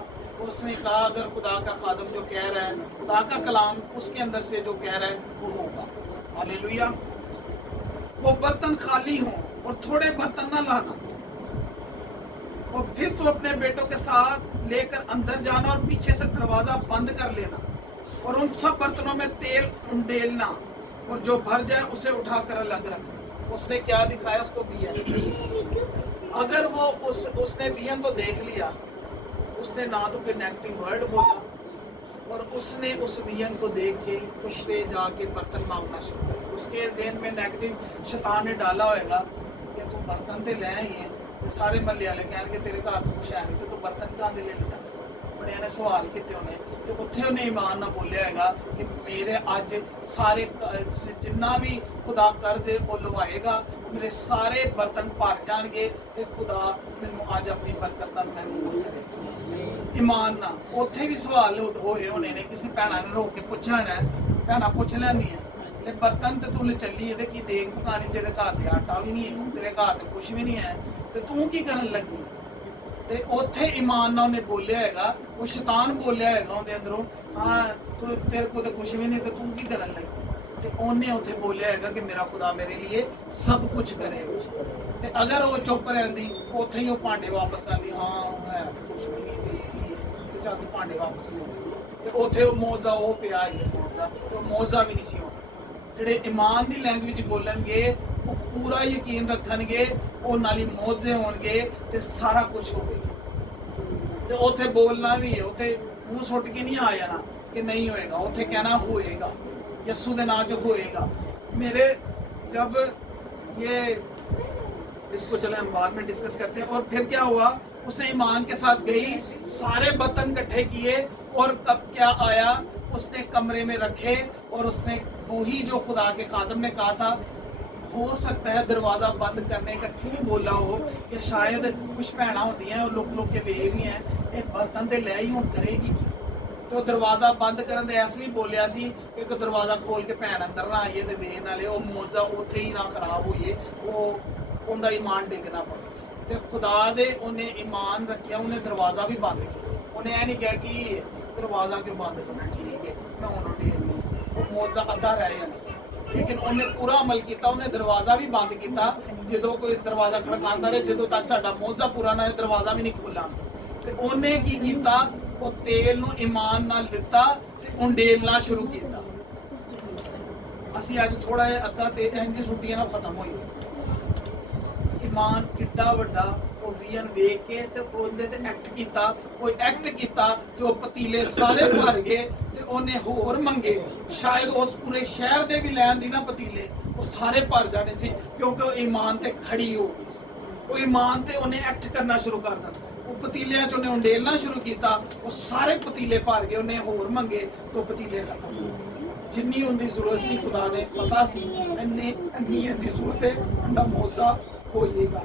उसने कहा, अगर खुदा का खादम जो कह रहा है, खुदा का कलाम उसके अंदर से जो कह रहा है वो होगा। हालेलुया। वो बर्तन खाली हों और थोड़े बर्तन ना लाना, और फिर तो अपने बेटों के साथ लेकर अंदर जाना और पीछे से दरवाजा बंद कर लेना और उन सब बर्तनों में तेल उंडेलना और जो भर जाए उसे उठाकर अलग रखना। उसने क्या दिखाया? उसको बियन। अगर वो उसने बियन तो देख लिया, उसने ना तो कोई नेगेटिव वर्ड बोला, और उसने उस बियन को देख के उस पे जाके बर्तन मांगना शुरू किया। उसके ज़हन में नेगेटिव शैतान ने डाला होगा कि तू बर्तन तो ले ही है, तो सारे महल्ले वाले कहेंगे तेरे घर तो कुछ है नहीं, तो तू बर्तन कहाँ दे ले जा। बड़े ने सवाल किए उन्हें, तो उत्थे उन्हें ईमान ना बोलिया हैगा कि मेरे अज सारे जिन्ना भी खुदा कर्ज है वो लवाएगा, मेरे सारे बर्तन भर जाएंगे तो खुदा मैनू अज अपनी बरकत का महसूस करेगा। ईमान ना उत्थे भी सवाल होए होने ने, किसी भैन ने रोक के पूछना है, भैन पूछ लैंदियां ते बर्तन तो तू चली है कि देख पकानी, तेरे घर से आटा भी नहीं है, तेरे घर से कुछ भी नहीं है, तो तू की करन लगी? ਤੇ ਉੱਥੇ ਈਮਾਨ ਨਾਲ ਉਹਨੇ ਬੋਲਿਆ ਹੈਗਾ, ਉਹ ਸ਼ੈਤਾਨ ਬੋਲਿਆ ਹੈਗਾ ਉਹਦੇ ਅੰਦਰੋਂ, ਹਾਂ ਤੂੰ ਤੇਰੇ ਕੋਲ ਤਾਂ ਕੁਝ ਵੀ ਨਹੀਂ ਤੇ ਤੂੰ ਕੀ ਕਰਨ ਲੱਗੀ। ਤੇ ਉਹਨੇ ਉੱਥੇ ਬੋਲਿਆ ਹੈਗਾ ਕਿ ਮੇਰਾ ਖੁਦਾ ਮੇਰੇ ਲਈ ਸਭ ਕੁਝ ਕਰੇਗਾ। ਤੇ ਅਗਰ ਉਹ ਚੁੱਪ ਰਹਿੰਦੀ, ਉੱਥੇ ਹੀ ਉਹ ਭਾਂਡੇ ਵਾਪਸ ਕਰਦੀ, ਹਾਂ ਹੈ ਕੁਝ ਵੀ ਨਹੀਂ ਤੇ ਚੱਲ ਭਾਂਡੇ ਵਾਪਸ ਲੈ ਤੇ ਉੱਥੇ ਉਹ ਮੌਜਾ ਉਹ ਪਿਆ ਹੀ ਮੌਜਾ, ਤੇ ਉਹ ਮੌਜਾ ਵੀ ਨਹੀਂ ਸੀ ਹੋਣਾ। ਜਿਹੜੇ ਈਮਾਨ ਦੀ ਲੈਂਗੁਏਜ ਬੋਲਣਗੇ ਉਹ ਪੂਰਾ ਯਕੀਨ ਰੱਖਣਗੇ, ਉਹ ਨਾਲ ਹੀ ਮੌਜੇ ਹੋਣਗੇ ਤੇ ਸਾਰਾ ਕੁਝ ਹੋਵੇਗਾ। ਤੇ ਉੱਥੇ ਬੋਲਣਾ ਵੀ ਹੈ, ਉੱਥੇ ਮੂੰਹ ਸੁੱਟ ਕੇ नहीं आ जाना कि नहीं होएगा, उसे कहना होएगा, यस्सु के नाम से होएगा। मेरे जब ये इसको चले हम बाद में डिस्कस करते हैं। और फिर क्या हुआ, उसने ईमान के साथ गई, सारे बर्तन इकट्ठे किए और कब क्या आया, उसने कमरे में रखे और उसने वही जो खुदा के खादम ने कहा था, हो सकता है दरवाज़ा बंद करने का क्यों बोला हो कि शायद कुछ भैना होती हैं और लुक लुक के वे भी हैं, एक बर्तन तो ले ही हूँ करेगी। तो दरवाज़ा बंद करन दे ऐसे भी बोलिया सी कि दरवाज़ा खोल के भैन अंदर ना आइए तो वे नाले वो मौजा उत्थे ही ना खराब होइए, वो उनका ईमान डिगना पड़े। तो खुदा दे उन्हें ईमान रखिया, उन्हें दरवाज़ा भी बंद किया। उन्हें यह नहीं कहा कि दरवाज़ा क्यों बंद करना, ठीक है मैं उन्होंने ढेर नहीं, वो मौजा अद्धा रह जाना, लेकिन उन्हें पूरा अमल किया। उन्हें दरवाज़ा भी बंद किया, जो कोई दरवाज़ा खड़काता रहे, जो तक साडा मौजा पूरा ना दरवाज़ा भी नहीं खोला। तो उन्हें की किया, वो तेल नूं ईमान नाल लिता ते उंडेलना शुरू किया। असीं अज थोड़ा जिहा अद्धा तेल इंज छुट्टियां ना खत्म होई, ईमान किड्डा वड्डा वो वीएन वेख के ते उहदे ते एक्ट किया, कोई एक्ट किया ते वो पतीले सारे भर गए ते उन्हें होर मंगे, शायद उस पूरे शहर दे भी लैन दी ना पतीले वो सारे भर जाने सी, क्योंकि वो ईमान ते खड़ी हो गई सी। वो ईमान ते उन्हें एक्ट करना शुरू कर दिता, वो पतीलियां च उन्हें उंडेलना शुरू किया, वो सारे पतीले भर गए, उन्हें होर मंगे तो पतीले खत्म हो गए। जिन्नी उनकी जरूरत सी खुदा ने पता सी इन्नी अहमियत की जरूरत है, उनका मौका हो जाएगा।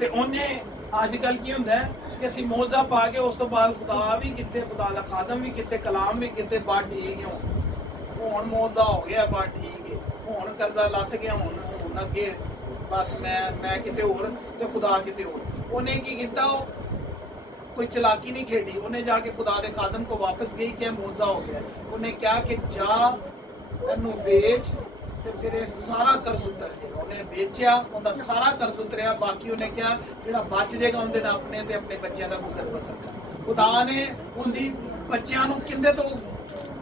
ते उन्हें अजकल की होंदा है कि असीं मौजा पा के उस तो बाद खुदा भी किते, खुदा दा खादम भी किते, कलाम भी किते, बात ठीक है, हुण मौजा हो गया, बात ठीक है, हुण कर्जा लथ गया, हुण अगे बस मैं किते होर ते खुदा किते होर। उन्हें की किया, कोई चलाकी नहीं खेड़ी, उन्हें जाके खुदा दे खादम को वापस गई कि मौजा हो गया। उन्हें क्या कि जा इनू बेच ते तेरे सारा कर्ज उतर जाएगा। उन्हें बेचा, उनका सारा कर्ज उतरिया, बाकी उन्हें क्या जिहड़ा बच जाएगा उनके अपने ते अपने बच्चों का गुजर बसर। खुदा ने उनकी बच्चों नूं किंदे तो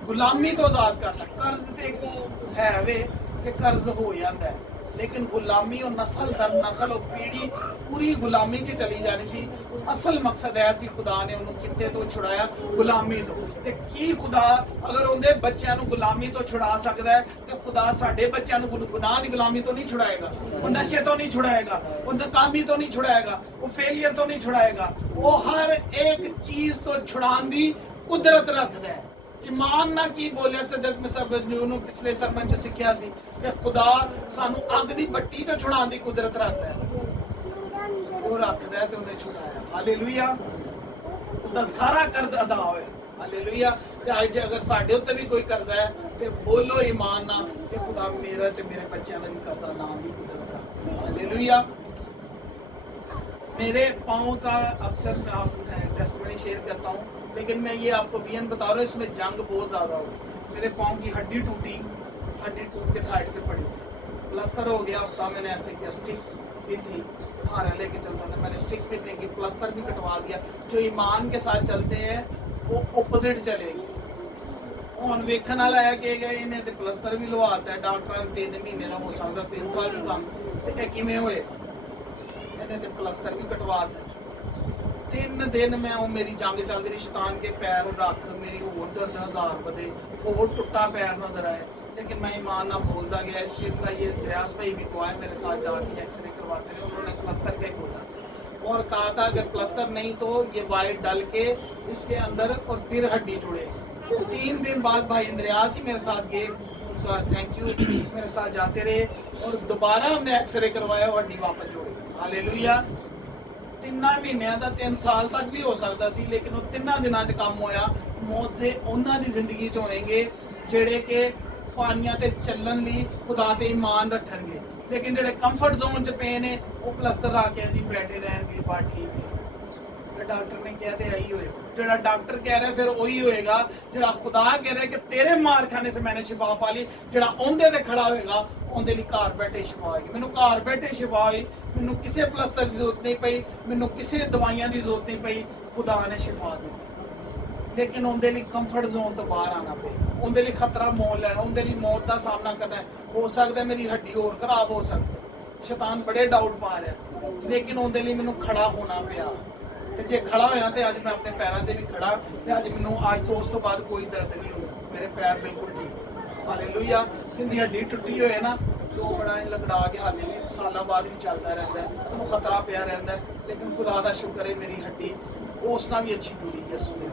गुलामी तो आज़ाद करना। कर्ज तो है वे कि कर्ज हो जाता है, लेकिन गुलामी और नस्ल दर नस्ल और पीढ़ी पूरी गुलामी च चली जानी सी। असल मकसद है सी खुदा ने उन्होंने किते तो छुड़ाया, गुलामी तो। ते की खुदा अगर उनके बच्चों को गुलामी तो छुड़ा सकता है, तो खुदा साडे बच्चों को गुनाह की गुलामी तो नहीं छुड़ाएगा, वो नशे तो नहीं छुड़ाएगा, वो नाकामी तो नहीं छुड़ाएगा, वो फेलियर तो नहीं छुड़ाएगा। वो हर एक चीज़ तो छुड़ाने की कुदरत रखता है। ईमान ना की बोलिया सदक में सब पिछले सरमन च सीखिया सी कि खुदा सानू अग दी भट्टी तो छुड़ाने की कुदरत रखता है, वो रखता है तो उन्हें छुड़ाया। हालेलुया, उनका सारा कर्ज अदा होया। हालेलुया। ते अज अगर साडे उत्ते भी कोई कर्जा है तो बोलो ईमान ना कि खुदा मेरा ते मेरे बच्चों का भी कर्जा लाने की कुदरत रखता है। हालेलुया। मेरे पाँव का अक्सर मैं आपको टेस्टमनी शेयर करता हूँ, लेकिन मैं ये आपको बीएन बता रहा हूँ, इसमें जंग बहुत ज़्यादा हो। मेरे पाँव की हड्डी टूटी, हड्डी टूट के साइड पे पड़ी थी, प्लास्टर हो गया। हफ्ता मैंने ऐसे किया, स्टिक भी थी, सहारा लेके चलता था, मैंने स्टिक भी फेंकी, प्लास्टर भी कटवा दिया। जो ईमान के साथ चलते हैं वो ओपोजिट चलेंगे। हुण वेखण वाला है कि इन्हें तो प्लास्टर भी लवाता है, डॉक्टर 3 महीने का हो सकता, 3 साल भी काम, तो किवें होए, इन्हें तो प्लास्टर भी कटवा दिया। 3 दिन मैं वो मेरी जंग चलती रही, शैतान के पैर रख मेरी होर दर्द 1000 बदे, होर टुटा पैर नजर आए, लेकिन मैं ईमान ना बोलता गया। इस चीज़ का ये दरियास भाई भी को है, मेरे साथ जाके एक्सरे करवाते रहे, उन्होंने प्लास्टर का ही बोला और कहा था अगर प्लास्टर नहीं तो ये वाइट डाल के इसके अंदर और फिर हड्डी जुड़े। तो 3 दिन बाद भाई इंद्रियास ही मेरे साथ गए, उनका थैंक यू, मेरे साथ जाते रहे और दोबारा हमने एक्सरे करवाया, हड्डी वापस जोड़ी। हालेलुया। 3 महीनों का 3 साल तक भी हो सकता सी, लेकिन वो 3 दिनों च काम होया। मौत से उन्हों की जिंदगी च होएंगे जेड़े के पानियां ते चलन ली खुदा ते ईमान रखणगे। लेकिन ਜਿਹੜੇ ਕੰਫਰਟ ਜ਼ੋਨ 'ਚ ਪਏ ਨੇ ਉਹ ਪਲਸਤਰ ਲਾ ਕੇ ਜੀ ਬੈਠੇ ਰਹਿਣਗੇ ਬਾ ਠੀਕ ਹੈ। ਡਾਕਟਰ ਨੇ ਕਿਹਾ ਤੇ ਆਹੀ ਹੋਏਗਾ, ਜਿਹੜਾ ਡਾਕਟਰ ਕਹਿ ਰਿਹਾ ਫਿਰ ਉਹੀ ਹੋਏਗਾ, ਜਿਹੜਾ ਖੁਦਾ ਕਹਿ ਰਿਹਾ ਕਿ ਤੇਰੇ ਮਾਰ ਖਾਨੇ ਸੇ ਮੈਨੇ ਸ਼ਿਫਾ ਪਾ ਲਈ, ਜਿਹੜਾ ਉਹਦੇ ਤੇ ਖੜਾ ਹੋਏਗਾ ਉਹਦੇ ਲਈ ਘਰ ਬੈਠੇ ਸ਼ਿਫਾ ਹੋਏਗੀ। ਮੈਨੂੰ ਘਰ ਬੈਠੇ ਸ਼ਿਫਾ ਹੋਈ, ਮੈਨੂੰ ਕਿਸੇ ਪਲਸਤਰ ਦੀ ਜ਼ਰੂਰਤ ਨਹੀਂ ਪਈ, ਮੈਨੂੰ ਕਿਸੇ ਦਵਾਈਆਂ ਦੀ ਜ਼ਰੂਰਤ ਨਹੀਂ ਪਈ, ਖੁਦਾ ਨੇ ਸ਼ਿਫਾ ਦਿੱਤੀ। ਲੇਕਿਨ ਉਹਦੇ ਲਈ ਕੰਫਰਟ ਜ਼ੋਨ ਤੋਂ ਬਾਹਰ ਆਣਾ ਪਏ, ਉਹਦੇ ਲਈ ਖਤਰਾ ਮੋਲ ਲੈਣਾ, ਉਹਦੇ ਲਈ ਮੌਤ ਦਾ ਸਾਹਮਣਾ ਕਰਨਾ। ਹੋ ਸਕਦਾ ਮੇਰੀ ਹੱਡੀ ਹੋਰ ਖਰਾਬ ਹੋ ਸਕਦੀ, ਸ਼ੈਤਾਨ ਬੜੇ ਡਾਊਟ ਪਾ ਰਿਹਾ, ਲੇਕਿਨ ਉਹਦੇ ਲਈ ਮੈਨੂੰ ਖੜਾ ਹੋਣਾ ਪਿਆ। ਤੇ ਜੇ ਖੜਾ ਹੋਇਆ ਤੇ ਅੱਜ ਮੈਂ ਆਪਣੇ ਪੈਰਾਂ ਤੇ ਵੀ ਖੜਾ, ਤੇ ਅੱਜ ਮੈਨੂੰ ਅੱਜ ਤੋਂ ਉਸ ਤੋਂ ਬਾਅਦ ਕੋਈ ਦਰਦ ਨਹੀਂ ਹੁੰਦਾ, ਮੇਰੇ ਪੈਰ ਬਿਲਕੁਲ ਠੀਕ। ਹਾਲੇਲੂਇਆ। ਜਿੰਦੀ ਹੱਡੀ ਟੁੱਟੀ ਹੋਏ ਨਾ तो बड़ा लगड़ा के हाले भी सालों बाद भी चलता रहता है, तो खतरा पिया रहता है, लेकिन खुदा का शुक्र है मेरी हड्डी उस नाल भी अच्छी जुड़ी यसू दे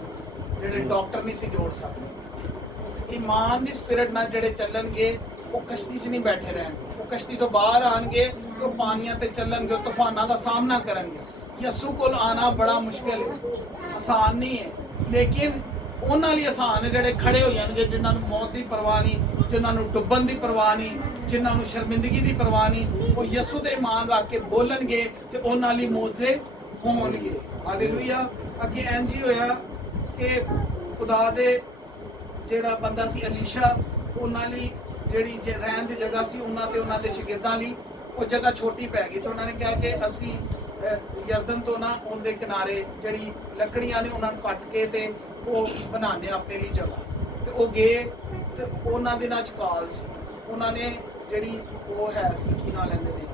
जेडे डॉक्टर नहीं सी जोड़ सकते। ईमान दी स्पिरिट नाल जेडे चलणगे वो कश्ती च नहीं बैठे रहन, वो कश्ती तो बाहर आएंगे तो पानियां ते चलणगे, तूफानां दा सामना करेंगे। यसू कोल आना बड़ा मुश्किल है, आसान नहीं है, लेकिन ਉਹਨਾਂ ਲਈ ਆਸਾਨ ਹੈ ਜਿਹੜੇ ਖੜੇ ਹੋ ਜਾਣਗੇ, ਜਿਨ੍ਹਾਂ ਨੂੰ ਮੌਤ ਦੀ ਪਰਵਾਹ ਨਹੀਂ, ਜਿਨ੍ਹਾਂ ਨੂੰ ਡੁੱਬਣ ਦੀ ਪਰਵਾਹ ਨਹੀਂ, ਜਿਨ੍ਹਾਂ ਨੂੰ ਸ਼ਰਮਿੰਦਗੀ ਦੀ ਪਰਵਾਹ ਨਹੀਂ, ਉਹ ਯਿਸੂ ਦੇ ਇਮਾਨ ਰੱਖ ਕੇ ਬੋਲਣਗੇ ਤੇ ਉਹਨਾਂ ਲਈ ਮੌਜਜ਼ੇ ਹੋਣਗੇ। ਹਾਲੇਲੂਇਆ। ਅੱਗੇ ਇੰਜ ਹੀ ਹੋਇਆ ਕਿ ਖੁਦਾ ਦੇ ਜਿਹੜਾ ਬੰਦਾ ਸੀ ਅਲੀਸ਼ਾ, ਉਹਨਾਂ ਲਈ ਜਿਹੜੀ ਰਹਿਣ ਦੀ ਜਗ੍ਹਾ ਸੀ ਉਹਨਾਂ ਤੇ ਉਹਨਾਂ ਦੇ ਸ਼ਾਗਿਰਦਾਂ ਲਈ ਉਹ ਜਗ੍ਹਾ ਛੋਟੀ ਪੈ ਗਈ, ਤੇ ਉਹਨਾਂ ਨੇ ਕਿਹਾ ਕਿ ਅਸੀਂ ਯਰਦਨ ਤੋਂ ਨਾ ਉਹਦੇ ਕਿਨਾਰੇ ਜਿਹੜੀ ਲੱਕੜੀਆਂ ਨੇ ਉਹਨਾਂ ਨੂੰ ਕੱਟ ਕੇ ਤੇ ਉਹ ਬਣਾਉਂਦੇ ਆਪਣੇ ਲਈ ਜਗ੍ਹਾ। ਤੇ ਉਹ ਗਏ ਤੇ ਉਹਨਾਂ ਦੇ ਨਾਲ ਕਾਲ ਸੀ, ਉਹਨਾਂ ਨੇ ਜਿਹੜੀ ਉਹ ਹੈ ਸੀ ਕੀ ਨਾਂ ਲੈਂਦੇ ਨੇ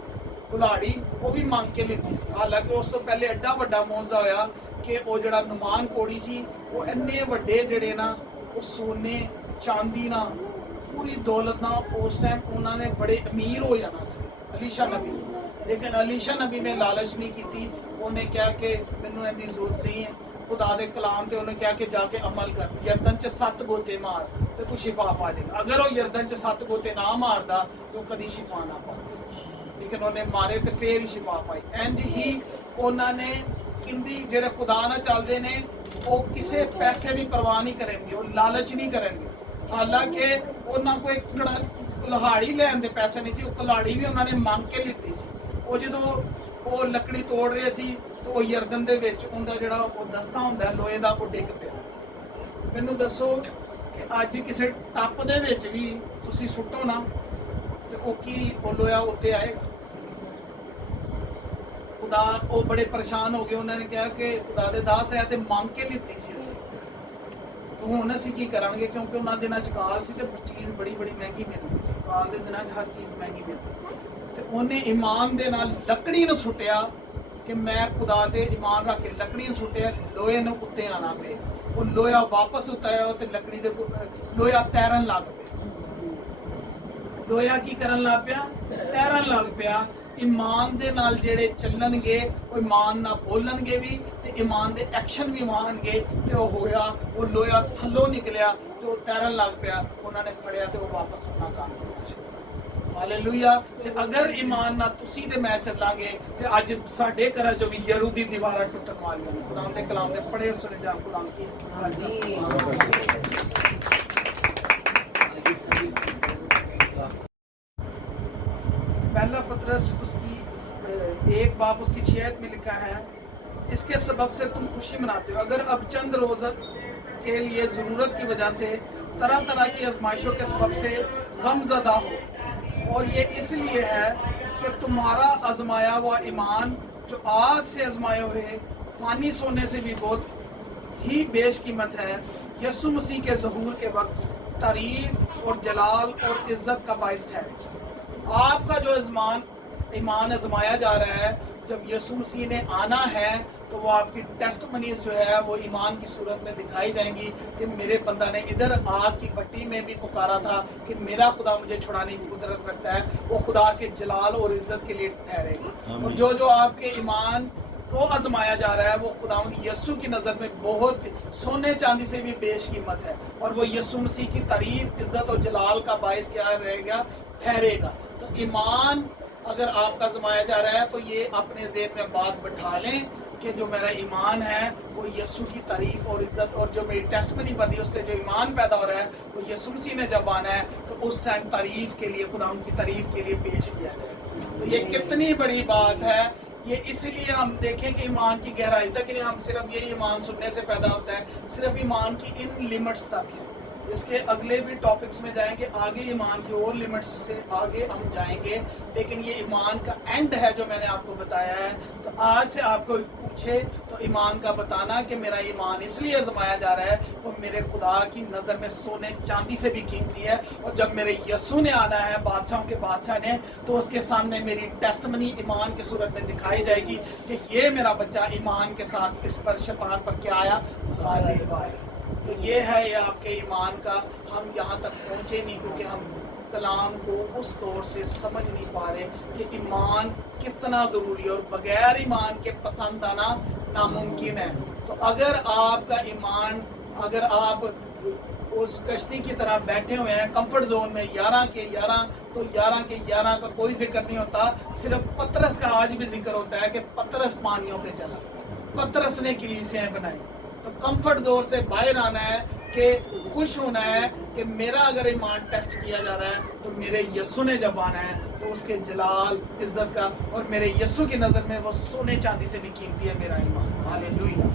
ਕੁਲਾੜੀ, ਉਹ ਵੀ ਮੰਗ ਕੇ ਲਿੱਤੀ ਸੀ। ਹਾਲਾਂਕਿ ਉਸ ਤੋਂ ਪਹਿਲੇ ਐਡਾ ਵੱਡਾ ਮੌਜਜ਼ਾ ਹੋਇਆ ਕਿ ਉਹ ਜਿਹੜਾ ਨੁਮਾਨ ਕੋੜੀ ਸੀ ਉਹ ਇੰਨੇ ਵੱਡੇ ਜਿਹੜੇ ਨਾ ਉਹ ਸੋਨੇ ਚਾਂਦੀ ਨਾਲ ਪੂਰੀ ਦੌਲਤ ਨਾਲ ਉਸ ਟਾਈਮ ਉਹਨਾਂ ਨੇ ਬੜੇ ਅਮੀਰ ਹੋ ਜਾਣਾ ਸੀ ਅਲੀਸ਼ਾ ਨਬੀ। ਲੇਕਿਨ ਅਲੀਸ਼ਾ ਨਬੀ ਨੇ ਲਾਲਚ ਨਹੀਂ ਕੀਤੀ, ਉਹਨੇ ਕਿਹਾ ਕਿ ਮੈਨੂੰ ਇਹਦੀ ਜ਼ਰੂਰਤ ਨਹੀਂ ਹੈ। खुदा दे कलाम ते उन्होंने कहा कि जाके अमल कर, यरदन च 7 गोते मार ते तू शिफा पा जाएगा। अगर वो यरदन च 7 गोते ना मारदा तो कदी शिफा ना पाती, लेकिन उन्हें मारे तो फिर ही शिफा पाई। इंज ही उन्होंने किंदी जेडे खुदा नाल चलदे ने वो किसी पैसे की परवाह नहीं करेंगे, वो लालच नहीं करेंगे। हालांकि उन्होंने कोई कुल्हाड़ी लैन दे पैसे नहीं सी, वो कुल्हाड़ी भी उन्होंने मंग के लीती सी। वो जो वो लकड़ी तोड़ रहे सी तो वो यरदन दे विच उनका जिहड़ा वो दस्ता हुंदा लोहे दा वो डिग पिया। मैनूं दसो कि अज किसी टप दे विच भी तुसीं सुट्टो ना ते वो की वो लोहा उत्ते आएगा। खुदा वो बड़े परेशान हो गए, उन्होंने कहा कि खुदा दे दास है ते मंग के लीती सी असीं, तो हुण असीं की करांगे, क्योंकि उन्हां दिनां च काल सी ते चीज़ बड़ी महंगी मिलदी सी। काल दे दिनां च हर चीज़ महंगी मिलदी, ते उन्हें ईमान दे नाल लकड़ी नूं सुट्टिया कि मैं खुदा दे ईमान रख के लकड़ी सुटिया, लोहे ने उत्ते आना पे, वो लोहा वापस उताया तो लकड़ी दे लोहा तैरन लग पिया। लोहा की करन लग पिया, तैरन लग पिया। ईमान दे नाल जेड़े चलणगे वो ईमान नाल बोलणगे भी ते ईमान दे एक्शन भी मानगे, ते वो होया वो लोहा थल्लों निकलिया ते वो तैरन लग पिया। उन्होंने फड़िया ते वो वापस अपना काम करना शुरू। हालेलुया। ते अगर ईमान ना तुसी ते मैं चलांगे ते अज साडे घरां चों भी यरूदी दीवारां टुटण वालियां ने। खुदा दे कलाम दे पढ़े सुने जान खुदा की पहला पतरस उसकी 1 बाब उसकी 6 में लिखा है, इसके सबब से तुम खुशी मनाते हो। अगर अब चंद रोज़ के लिए ज़रूरत की वजह से तरह तरह की आजमाइशों के सबब से गमज़दा हो, और ये इसलिए है कि तुम्हारा आजमाया हुआ ईमान जो आग से आजमाए हुए फानी सोने से भी बहुत ही बेशकीमत है, यसु मसीह के ज़हूर के वक्त तारीफ और जलाल और इज़्ज़त का बाइस ठहरे। आपका जो ईमान आजमाया जा रहा है, जब यसु मसीह ने आना है तो वो आपकी टेस्टमनीज जो है वो ईमान की सूरत में दिखाई जाएंगी कि मेरे बंदा ने इधर आग की भट्टी में भी पुकारा था कि मेरा खुदा मुझे छुड़ाने की कुदरत रखता है, वो खुदा के जलाल और इज्जत के लिए ठहरेगा। और जो जो आपके ईमान को आजमाया जा रहा है वो खुदा यस्सु की नज़र में बहुत सोने चांदी से भी बेशकीमत है, और वो यस्सु मसीह की तारीफ इज्जत और जलाल का बाइस क्या रहेगा, ठहरेगा। तो ईमान अगर आपका आजमाया जा रहा है तो ये अपने ज़हन में बात बैठा लें कि जो मेरा ईमान है वो यस्सु की तारीफ और इज़्ज़त, और जो मेरी टेस्टमनी बन रही है उससे जो ईमान पैदा हो रहा है वो यस्सु मसीह ने जब आना है तो उस टाइम तारीफ के लिए खुदा उनकी तारीफ के लिए पेश किया जाएगा। तो ये कितनी बड़ी बात है। ये इसलिए हम देखें कि ईमान की गहराई तक नहीं, हम सिर्फ ये ईमान सुनने से पैदा होता है, सिर्फ ईमान की इन लिमिट्स तक है। इसके अगले भी टॉपिक्स में जाएंगे, आगे ईमान की और लिमिट्स से आगे हम जाएंगे, लेकिन ये ईमान का एंड है जो मैंने आपको बताया है। तो आज से आपको पूछे तो ईमान का बताना कि मेरा ईमान इसलिए आजमाया जा रहा है, वो मेरे खुदा की नज़र में सोने चांदी से भी कीमती है। और जब मेरे यस्सु ने आना है, बादशाहों के बादशाह ने, तो उसके सामने मेरी टेस्टमनी ईमान की सूरत में दिखाई जाएगी कि ये मेरा बच्चा ईमान के साथ इस पर शैतान पर क्या आया, गालिब आया। तो ये है ये आपके ईमान का। हम यहाँ तक पहुँचे नहीं क्योंकि हम कलाम को उस दौर से समझ नहीं पा रहे कि ईमान कितना ज़रूरी है और बगैर ईमान के पसंद आना नामुमकिन है। तो अगर आपका ईमान, अगर आप उस कश्ती की तरह बैठे हुए हैं कंफर्ट जोन में 11 के 11, तो 11 के 11 का कोई जिक्र नहीं होता, सिर्फ पतरस का आज भी जिक्र होता है कि पतरस पानियों पे चला, पतरस ने कलीसियाएं बनाई। तो कंफर्ट जोन से बाहर आना है कि खुश होना है कि मेरा अगर ईमान टेस्ट किया जा रहा है तो मेरे यस्सु ने जब आना है तो उसके जलाल इज्जत का, और मेरे यस्सु की नज़र में वो सोने चांदी से भी कीमती है मेरा ईमान। हालेलुया।